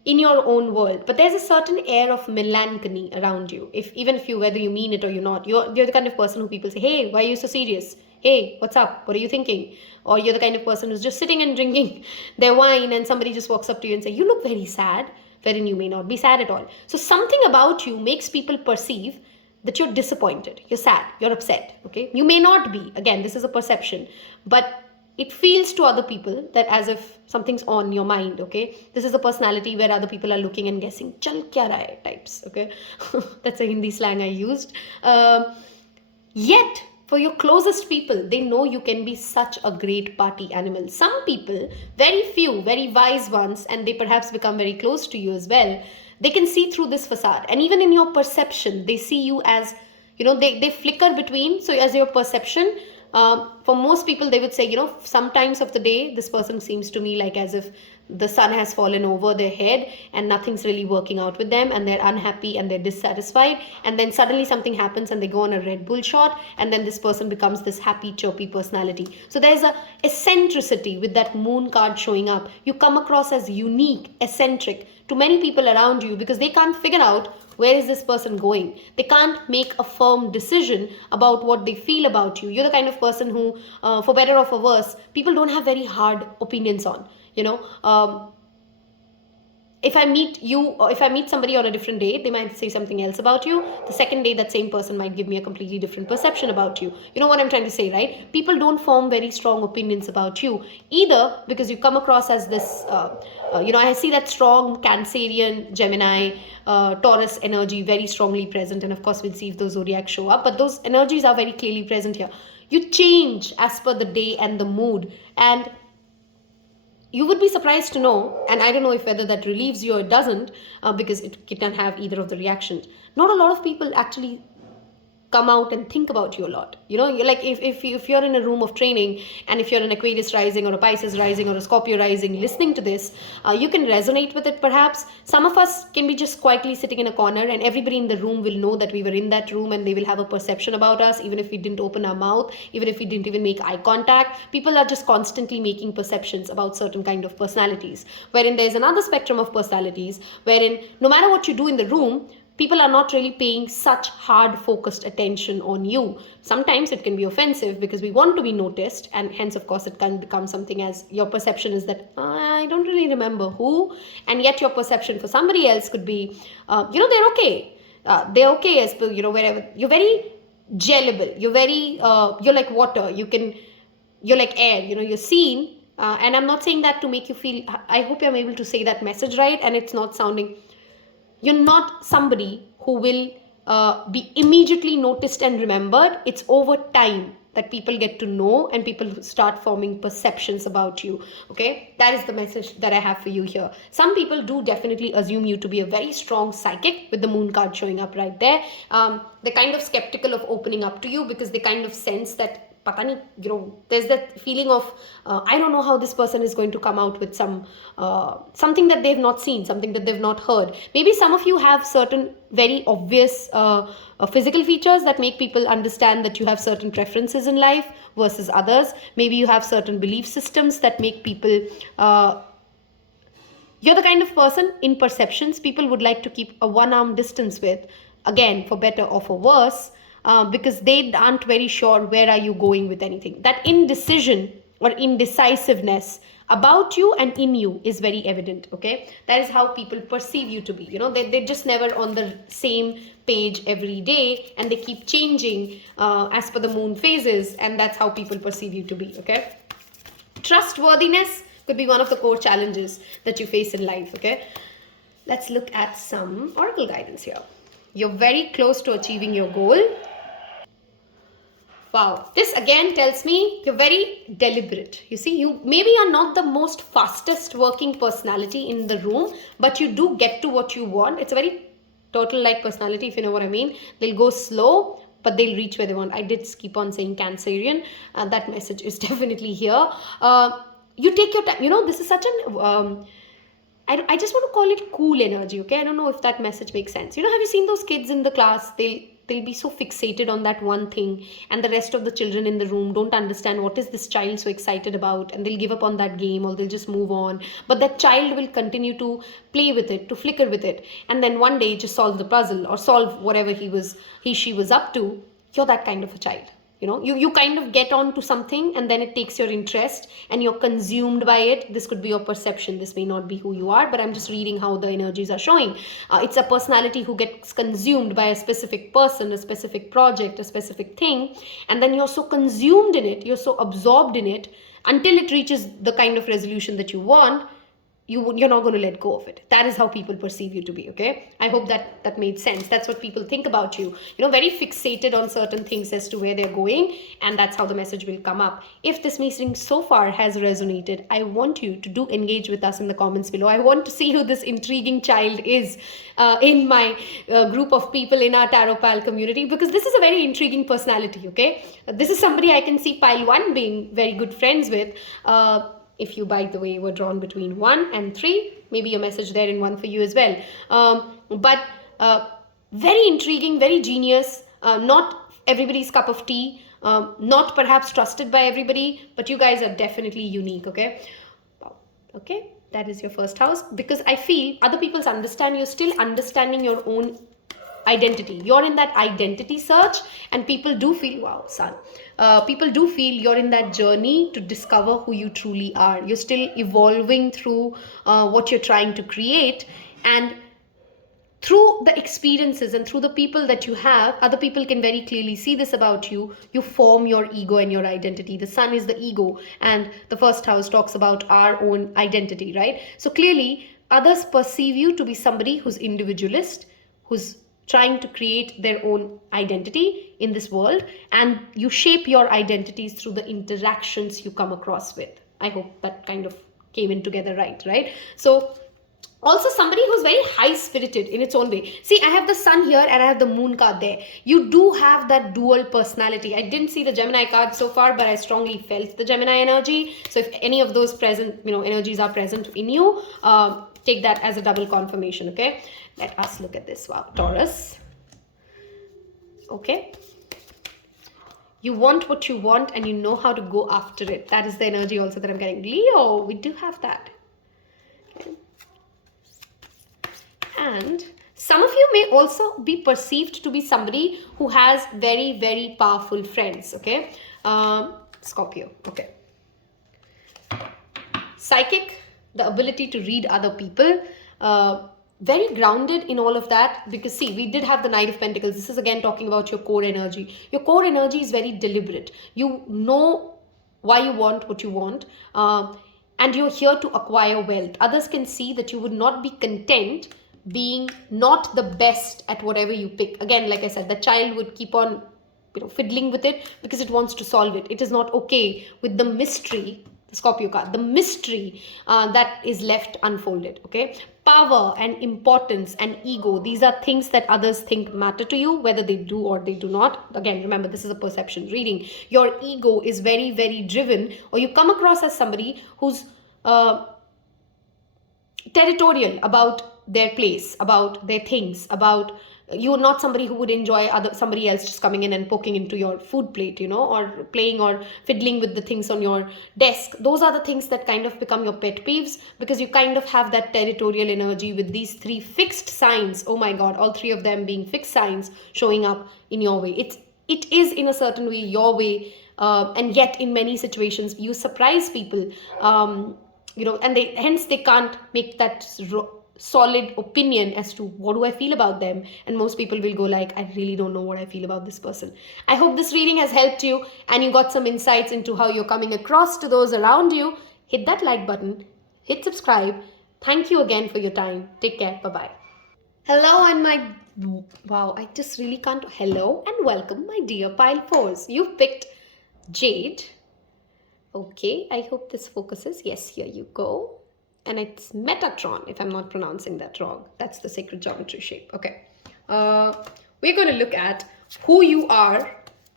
in your own world, but there's a certain air of melancholy around you. Even if you, whether you mean it or you're not, you're the kind of person who people say, hey, why are you so serious? Hey, what's up? What are you thinking? Or you're the kind of person who's just sitting and drinking their wine, and somebody just walks up to you and say, you look very sad, wherein you may not be sad at all. So something about you makes people perceive that you're disappointed, you're sad, you're upset. Okay, you may not be. Again, this is a perception, but it feels to other people that as if something's on your mind. Okay, this is a personality where other people are looking and guessing, chal kya raha hai types. Okay, that's a Hindi slang I used. Yet for your closest people, they know you can be such a great party animal. Some people, very few, very wise ones, and they perhaps become very close to you as well, they can see through this facade. And even in your perception, they see you as, they flicker between. So as your perception, for most people, they would say, sometimes of the day, this person seems to me like as if the sun has fallen over their head and nothing's really working out with them, and they're unhappy and they're dissatisfied. And then suddenly something happens and they go on a Red Bull shot, and then this person becomes this happy, chirpy personality. So there's a eccentricity with that moon card showing up. You come across as unique, eccentric to many people around you, because they can't figure out where is this person going. They can't make a firm decision about what they feel about you. You're the kind of person who, for better or for worse, people don't have very hard opinions on. If I meet you, or if I meet somebody on a different day, they might say something else about you. The second day, that same person might give me a completely different perception about you. You know what I'm trying to say, right? People don't form very strong opinions about you, either because you come across as this, I see that strong Cancerian, Gemini, Taurus energy very strongly present. And of course, we'll see if those zodiacs show up. But those energies are very clearly present here. You change as per the day and the mood. And you would be surprised to know, and I don't know if whether that relieves you or it doesn't, because it can have either of the reactions. Not a lot of people actually come out and think about you a lot. You're like, if you're in a room of training, and if you're an Aquarius rising or a Pisces rising or a Scorpio rising listening to this, you can resonate with it perhaps. Some of us can be just quietly sitting in a corner, and everybody in the room will know that we were in that room, and they will have a perception about us, even if we didn't open our mouth, even if we didn't even make eye contact. People are just constantly making perceptions about certain kind of personalities, wherein there's another spectrum of personalities, wherein no matter what you do in the room, people are not really paying such hard focused attention on you. Sometimes it can be offensive because we want to be noticed, and hence of course it can become something as your perception is that I don't really remember who, and yet your perception for somebody else could be they're okay. They're okay as per, wherever. You're very gellable, you're very you're like water, you're like air, you're seen, and I'm not saying that to make you feel, I hope I'm able to say that message right, and it's not sounding, you're not somebody who will be immediately noticed and remembered. It's over time that people get to know and people start forming perceptions about you. Okay, that is the message that I have for you here. Some people do definitely assume you to be a very strong psychic with the moon card showing up right there. They're kind of skeptical of opening up to you because they kind of sense that pata nahi, there's that feeling of I don't know how this person is going to come out with something that they've not seen, something that they've not heard. Maybe some of you have certain very obvious physical features that make people understand that you have certain preferences in life versus others. Maybe you have certain belief systems that make people you're the kind of person in perceptions people would like to keep a one-arm distance with, again, for better or for worse, because they aren't very sure where are you going with anything. That indecision or indecisiveness about you and in you is very evident. Okay, that is how people perceive you to be. They're just never on the same page every day, and they keep changing as per the moon phases, and that's how people perceive you to be. Okay, trustworthiness could be one of the core challenges that you face in life. Okay, let's look at some oracle guidance here. You're very close to achieving your goal. Wow, this again tells me you're very deliberate. You see, you maybe are not the most fastest working personality in the room, but you do get to what you want. It's a very turtle-like personality, if you know what I mean. They'll go slow, but they'll reach where they want. I did keep on saying Cancerian. That message is definitely here. You take your time. This is such an... I just want to call it cool energy, okay? I don't know if that message makes sense. Have you seen those kids in the class? They'll be so fixated on that one thing, and the rest of the children in the room don't understand what is this child so excited about, and they'll give up on that game or they'll just move on. But that child will continue to play with it, to flicker with it, and then one day just solve the puzzle or solve whatever she was up to. You're that kind of a child. You kind of get on to something and then it takes your interest and you're consumed by it. This could be your perception. This may not be who you are, but I'm just reading how the energies are showing. It's a personality who gets consumed by a specific person, a specific project, a specific thing. And then you're so consumed in it, you're so absorbed in it until it reaches the kind of resolution that you want. You're not going to let go of it. That is how people perceive you to be. Okay, I hope that made sense. That's what people think about you. Very fixated on certain things as to where they're going, and that's how the message will come up. If this meeting so far has resonated, I want you to do engage with us in the comments below. I want to see who this intriguing child is in my group of people in our Tarot Pal community, because this is a very intriguing personality. Okay, this is somebody I can see Pile 1 being very good friends with. If you, by the way, were drawn between 1 and 3, maybe a message there in 1 for you as well. But very intriguing, very genius, not everybody's cup of tea, not perhaps trusted by everybody, but you guys are definitely unique, okay? Okay, that is your first house, because I feel other people's understand, you're still understanding your own identity. You're in that identity search, and people do feel, wow, son, people do feel you're in that journey to discover who you truly are. You're still evolving through what you're trying to create, and through the experiences and through the people that you have, other people can very clearly see this about you. You form your ego and your identity. The sun is the ego, and the first house talks about our own identity, right? So clearly others perceive you to be somebody who's individualist, who's trying to create their own identity in this world, and you shape your identities through the interactions you come across with. I hope that kind of came in together right? So also somebody who's very high-spirited in its own way. See, I have the sun here and I have the moon card there. You do have that dual personality. I didn't see the Gemini card so far, but I strongly felt the Gemini energy. So if any of those present, energies are present in you, take that as a double confirmation, okay? Let us look at this. Wow, Taurus. Okay. You want what you want and you know how to go after it. That is the energy also that I'm getting. Leo, we do have that. Okay. And some of you may also be perceived to be somebody who has very, very powerful friends, okay? Scorpio, okay. Psychic, the ability to read other people, very grounded in all of that, because see, we did have the Knight of Pentacles. This is again talking about your core energy. Your core energy is very deliberate. You know why you want what you want, and you're here to acquire wealth. Others can see that you would not be content being not the best at whatever you pick. Again, like I said, the child would keep on fiddling with it because it wants to solve it. It is not okay with the mystery, the Scorpio card, the mystery that is left unfolded. Okay, power and importance and ego, these are things that others think matter to you, whether they do or they do not. Again, remember, this is a perception reading. Your ego is very, very driven, or you come across as somebody who's territorial about their place, about their things, about, you're not somebody who would enjoy somebody else just coming in and poking into your food plate, or playing or fiddling with the things on your desk. Those are the things that kind of become your pet peeves, because you kind of have that territorial energy with these 3 fixed signs. Oh my god, all 3 of them being fixed signs showing up in your way. It is in a certain way your way, and yet in many situations you surprise people, and they can't make that solid opinion as to what do I feel about them. And most people will go like, I really don't know what I feel about this person. I hope this reading has helped you and you got some insights into how you're coming across to those around you. Hit that like button, hit subscribe. Thank you again for your time. Take care. Bye-bye. Hello and my, wow, I just really can't. Hello and welcome, my dear pile 4s. You've picked Jade. Okay, I hope this focuses. Yes, here you go. And it's Metatron, if I'm not pronouncing that wrong. That's the sacred geometry shape. Okay. We're going to look at who you are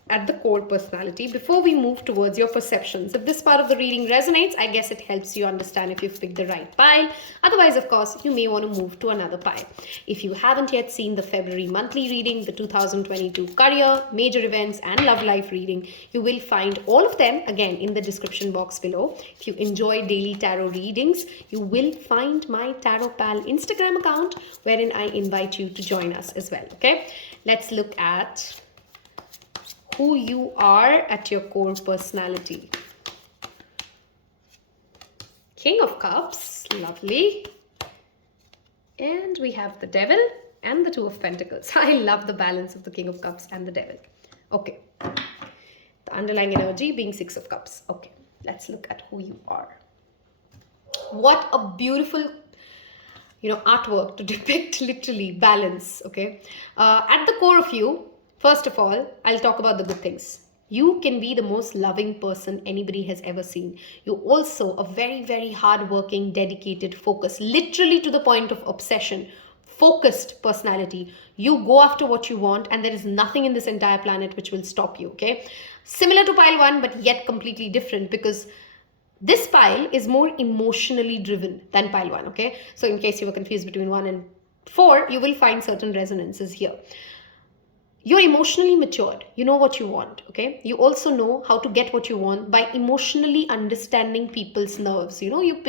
at the core personality before we move towards your perceptions. If this part of the reading resonates, I guess it helps you understand if you've picked the right pile. Otherwise, of course, you may want to move to another pile. If you haven't yet seen the February monthly reading, the 2022 career, major events and love life reading, you will find all of them again in the description box below. If you enjoy daily tarot readings, you will find my Tarot Pal Instagram account wherein I invite you to join us as well. Okay, let's look at who you are at your core personality. King of Cups, lovely. And we have the Devil and the 2 of Pentacles. I love the balance of the King of Cups and the Devil. Okay. The underlying energy being 6 of Cups. Okay, let's look at who you are. What a beautiful, artwork to depict literally balance. Okay. At the core of you, first of all, I'll talk about the good things. You can be the most loving person anybody has ever seen. You're also a very, very hardworking, dedicated, focused, literally to the point of obsession, focused personality. You go after what you want and there is nothing in this entire planet which will stop you, okay? Similar to pile 1, but yet completely different, because this pile is more emotionally driven than pile 1, okay? So in case you were confused between 1 and 4, you will find certain resonances here. You're emotionally matured. You know what you want, okay? You also know how to get what you want by emotionally understanding people's nerves.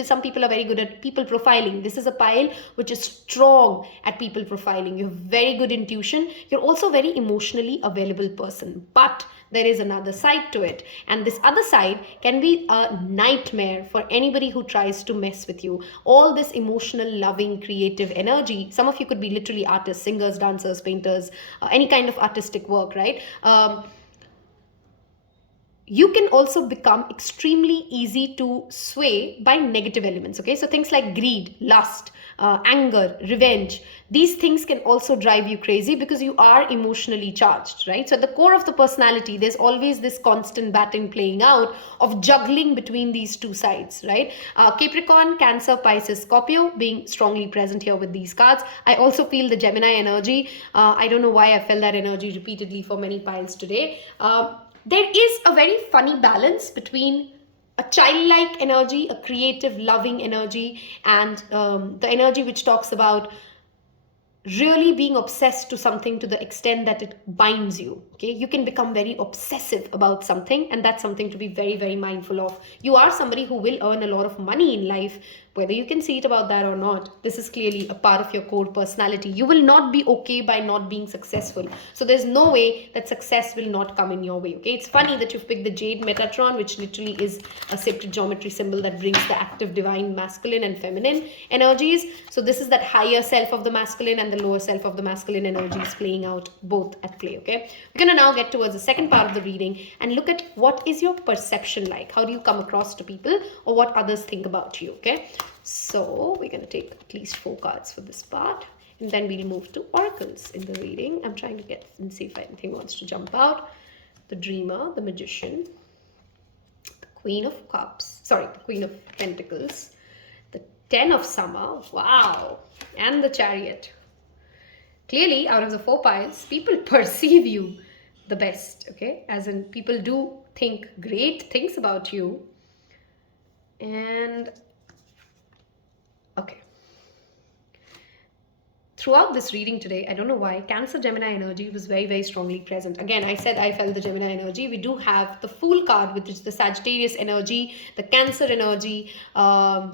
Some people are very good at people profiling. This is a pile which is strong at people profiling. You have very good intuition. You're also a very emotionally available person. But there is another side to it. And this other side can be a nightmare for anybody who tries to mess with you. All this emotional, loving, creative energy. Some of you could be literally artists, singers, dancers, painters, any kind of artistic work, right? You can also become extremely easy to sway by negative elements, okay? So things like greed, lust, anger, revenge, these things can also drive you crazy because you are emotionally charged, right? So at the core of the personality, there's always this constant battle playing out of juggling between these 2 sides, right? Capricorn, Cancer, Pisces, Scorpio being strongly present here with these cards. I also feel the Gemini energy. I don't know why I felt that energy repeatedly for many piles today. There is a very funny balance between a childlike energy, a creative, loving energy, and the energy which talks about really being obsessed to something to the extent that it binds you. Okay, you can become very obsessive about something, and that's something to be very, very mindful of. You are somebody who will earn a lot of money in life, whether you can see it about that or not. This is clearly a part of your core personality. You will not be okay by not being successful. So there's no way that success will not come in your way. Okay, it's funny that you've picked the Jade Metatron, which literally is a sacred geometry symbol that brings the active, divine, masculine and feminine energies. So this is that higher self of the masculine and the lower self of the masculine energies playing out both at play. Okay, we're going to now get towards the second part of the reading and look at what is your perception like. How do you come across to people, or what others think about you? Okay, so we're going to take at least 4 cards for this part, and then we'll move to oracles in the reading. I'm trying to get and see if anything wants to jump out. the dreamer, the magician, the queen of cups, sorry, the queen of pentacles, the 10 of summer, wow, and the chariot. Clearly, out of the 4 piles, people perceive you the best, okay? As in, people do think great things about you. And, okay. Throughout this reading today, I don't know why, Cancer Gemini energy was very, very strongly present. Again, I said I felt the Gemini energy. We do have the Fool card, which is the Sagittarius energy, the Cancer energy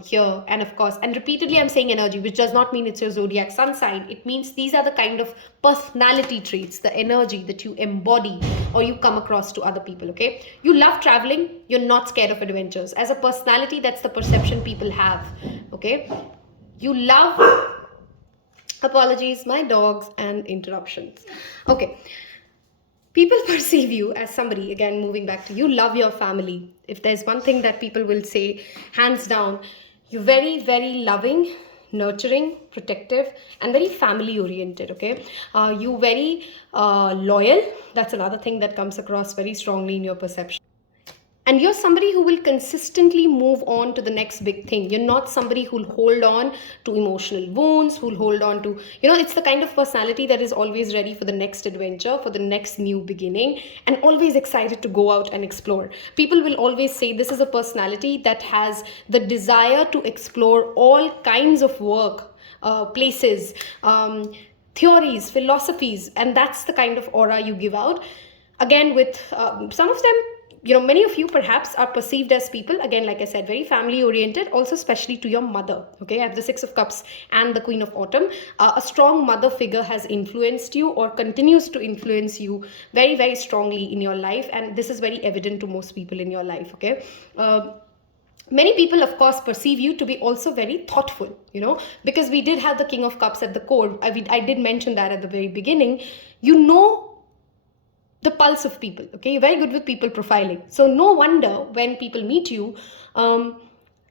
here. And of course, and repeatedly I'm saying energy, which does not mean it's your zodiac sun sign. It means these are the kind of personality traits, the energy that you embody or you come across to other people, okay? You love traveling. You're not scared of adventures. As a personality, that's the perception people have, okay? You love... Apologies, my dogs and interruptions. Okay. People perceive you as somebody, again, moving back to you, love your family. If there's one thing that people will say, hands down, you're very, very loving, nurturing, protective, and very family oriented, okay? You very loyal. That's another thing that comes across very strongly in your perception. And you're somebody who will consistently move on to the next big thing. You're not somebody who'll hold on to emotional wounds, who'll hold on to, you know, it's the kind of personality that is always ready for the next adventure, for the next new beginning, and always excited to go out and explore. People will always say this is a personality that has the desire to explore all kinds of work, places, theories, philosophies, and that's the kind of aura you give out. Again, with some of them, you know, many of you perhaps are perceived as people, again, like I said, very family oriented, also especially to your mother, okay? I have the 6 of Cups and the Queen of Autumn. A strong mother figure has influenced you or continues to influence you very, very strongly in your life. And this is very evident to most people in your life, okay? Many people, of course, perceive you to be also very thoughtful, you know, because we did have the King of Cups at the core. I did mention that at the very beginning. You know the pulse of people, okay? You're very good with people profiling. So no wonder when people meet you,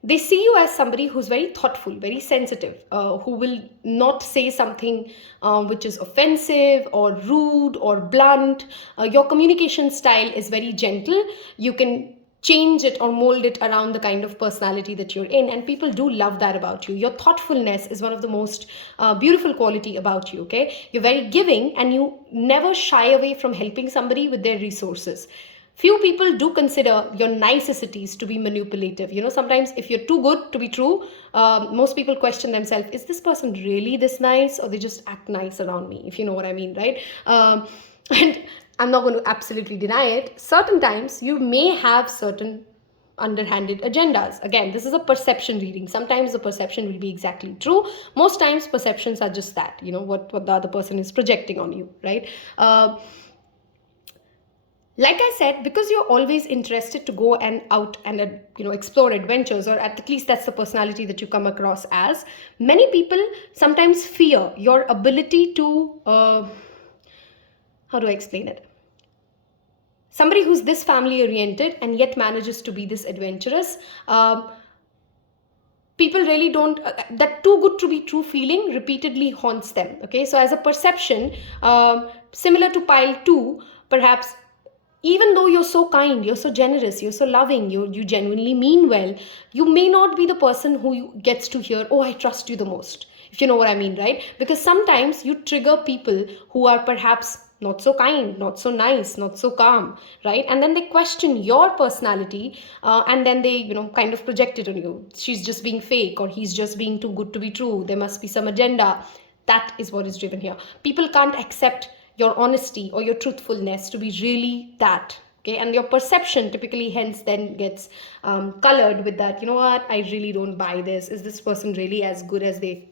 they see you as somebody who's very thoughtful, very sensitive, who will not say something which is offensive or rude or blunt. Your communication style is very gentle. You can change it or mold it around the kind of personality that you're in, and people do love that about you. Your thoughtfulness is one of the most beautiful quality about you, okay? You're very giving and you never shy away from helping somebody with their resources. Few people do consider your niceties to be manipulative. You know, sometimes if you're too good to be true, most people question themselves, is this person really this nice, or they just act nice around me, if you know what I mean, right? And I'm not going to absolutely deny it. Certain times you may have certain underhanded agendas. Again, this is a perception reading. Sometimes the perception will be exactly true. Most times perceptions are just that, you know, what the other person is projecting on you, right? Like I said, because you're always interested to go and out and, you know, explore adventures, or at least that's the personality that you come across as, many people sometimes fear your ability to, how do I explain it? Somebody who's this family oriented and yet manages to be this adventurous, people really don't, that too good to be true feeling repeatedly haunts them, okay? So as a perception, similar to pile 2, perhaps, even though you're so kind, you're so generous, you're so loving, you genuinely mean well, you may not be the person who gets to hear, oh, I trust you the most, if you know what I mean, right? Because sometimes you trigger people who are perhaps not so kind, not so nice, not so calm, right? And then they question your personality, and then they, you know, kind of project it on you. She's just being fake, or he's just being too good to be true. There must be some agenda. That is what is driven here. People can't accept your honesty or your truthfulness to be really that, okay? And your perception typically hence then gets colored with that, you know what, I really don't buy this. Is this person really as good as they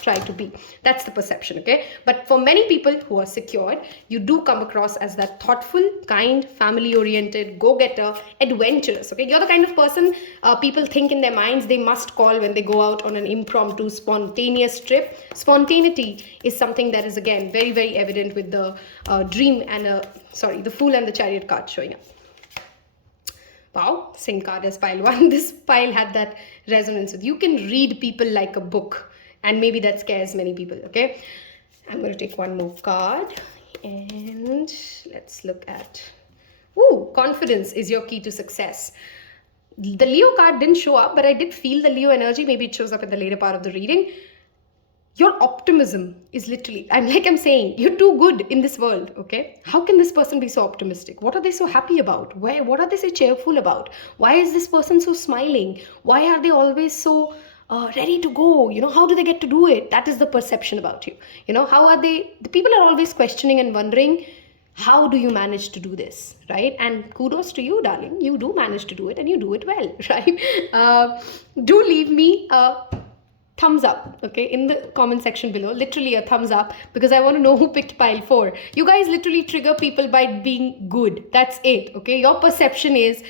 try to be? That's the perception, okay? But for many people who are secured, you do come across as that thoughtful, kind, family-oriented, go-getter, adventurous, okay? You're the kind of person people think in their minds they must call when they go out on an impromptu, spontaneous trip. Spontaneity is something that is, again, very, very evident with the dream and, the Fool and the Chariot card showing up. Wow, same card as pile 1. This pile had that resonance with you can read people like a book. And maybe that scares many people, okay? I'm going to take one more card and let's look at, confidence is your key to success. The Leo card didn't show up, but I did feel the Leo energy. Maybe it shows up in the later part of the reading. Your optimism is literally, I'm saying, you're too good in this world, okay? How can this person be so optimistic? What are they so happy about? What are they so cheerful about? Why is this person so smiling? Why are they always so ready to go? How do they get to do it? That is the perception about you. How are they? The people are always questioning and wondering, how do you manage to do this, right? And kudos to you, darling. You do manage to do it, and you do it well, right? Do leave me a thumbs up, okay, in the comment section below. Literally a thumbs up, because I want to know who picked pile 4. You guys literally trigger people by being good. That's it, okay? Your perception is,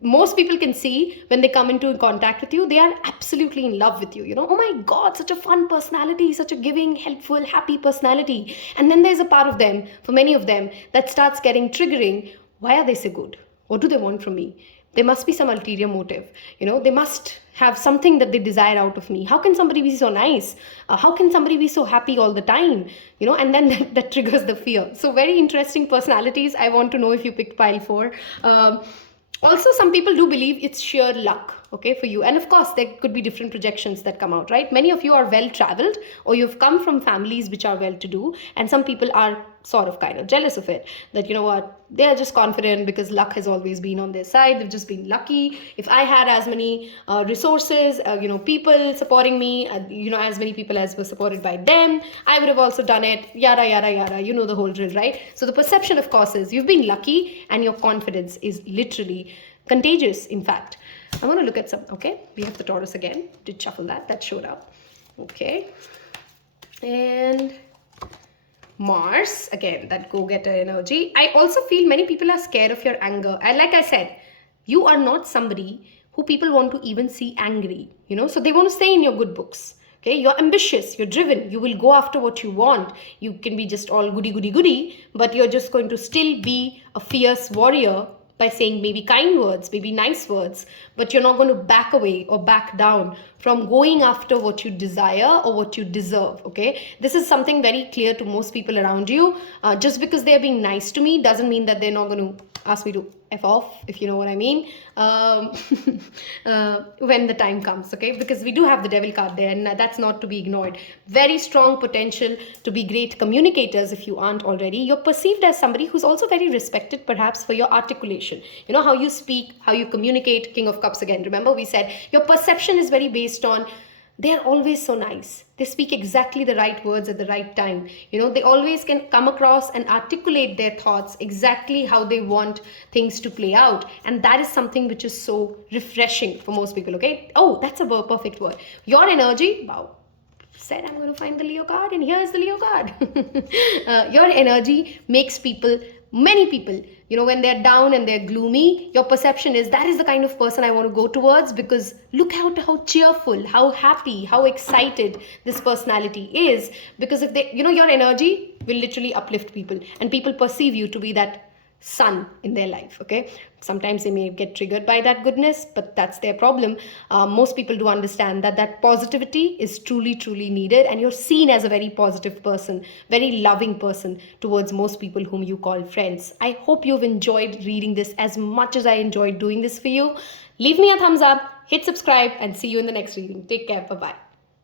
most people can see when they come into contact with you, they are absolutely in love with you. Oh my God, such a fun personality, such a giving, helpful, happy personality. And then there's a part of them, for many of them, that starts getting triggering. Why are they so good? What do they want from me? There must be some ulterior motive. They must have something that they desire out of me. How can somebody be so nice? How can somebody be so happy all the time? And then that triggers the fear. So very interesting personalities. I want to know if you picked pile 4. Also, some people do believe it's sheer luck, okay, for you. And of course, there could be different projections that come out, right? Many of you are well-traveled, or you've come from families which are well-to-do, and some people are sort of kind of jealous of it, that they are just confident because luck has always been on their side. They've just been lucky. If I had as many resources, people supporting me, as many people as were supported by them, I would have also done it, yada yada yada. The whole drill, right? So the perception, of course, is you've been lucky, and your confidence is literally contagious. In fact, I want to look at some. Okay, we have the Taurus again. Did shuffle that showed up. Okay, and Mars, again, that go-getter energy. I also feel many people are scared of your anger. And like I said, you are not somebody who people want to even see angry, so they want to stay in your good books. Okay, you're ambitious, you're driven, you will go after what you want. You can be just all goody, but you're just going to still be a fierce warrior by saying maybe kind words, maybe nice words, but you're not going to back away or back down from going after what you desire or what you deserve, okay? This is something very clear to most people around you. Just because they're being nice to me doesn't mean that they're not going to ask me to F off, if you know what I mean, when the time comes, okay? Because we do have the devil card there, and that's not to be ignored. Very strong potential to be great communicators if you aren't already. You're perceived as somebody who's also very respected, perhaps, for your articulation. How you speak, how you communicate. King of Cups again. Remember, we said your perception is very based on, they're always so nice. They speak exactly the right words at the right time. They always can come across and articulate their thoughts exactly how they want things to play out. And that is something which is so refreshing for most people, okay? Oh, that's a perfect word. Your energy, wow. Said I'm going to find the Leo card, and here's the Leo card. Your energy makes many people, when they're down and they're gloomy, your perception is, that is the kind of person I want to go towards, because look out how cheerful, how happy, how excited this personality is. Because if they, your energy will literally uplift people, and people perceive you to be that sun in their life, okay? Sometimes they may get triggered by that goodness, but that's their problem. Most people do understand that positivity is truly needed, and you're seen as a very positive person, very loving person towards most people whom you call friends. I hope you've enjoyed reading this as much as I enjoyed doing this for you. Leave me a thumbs up, hit subscribe, and see you in the next reading. Take care. Bye-bye.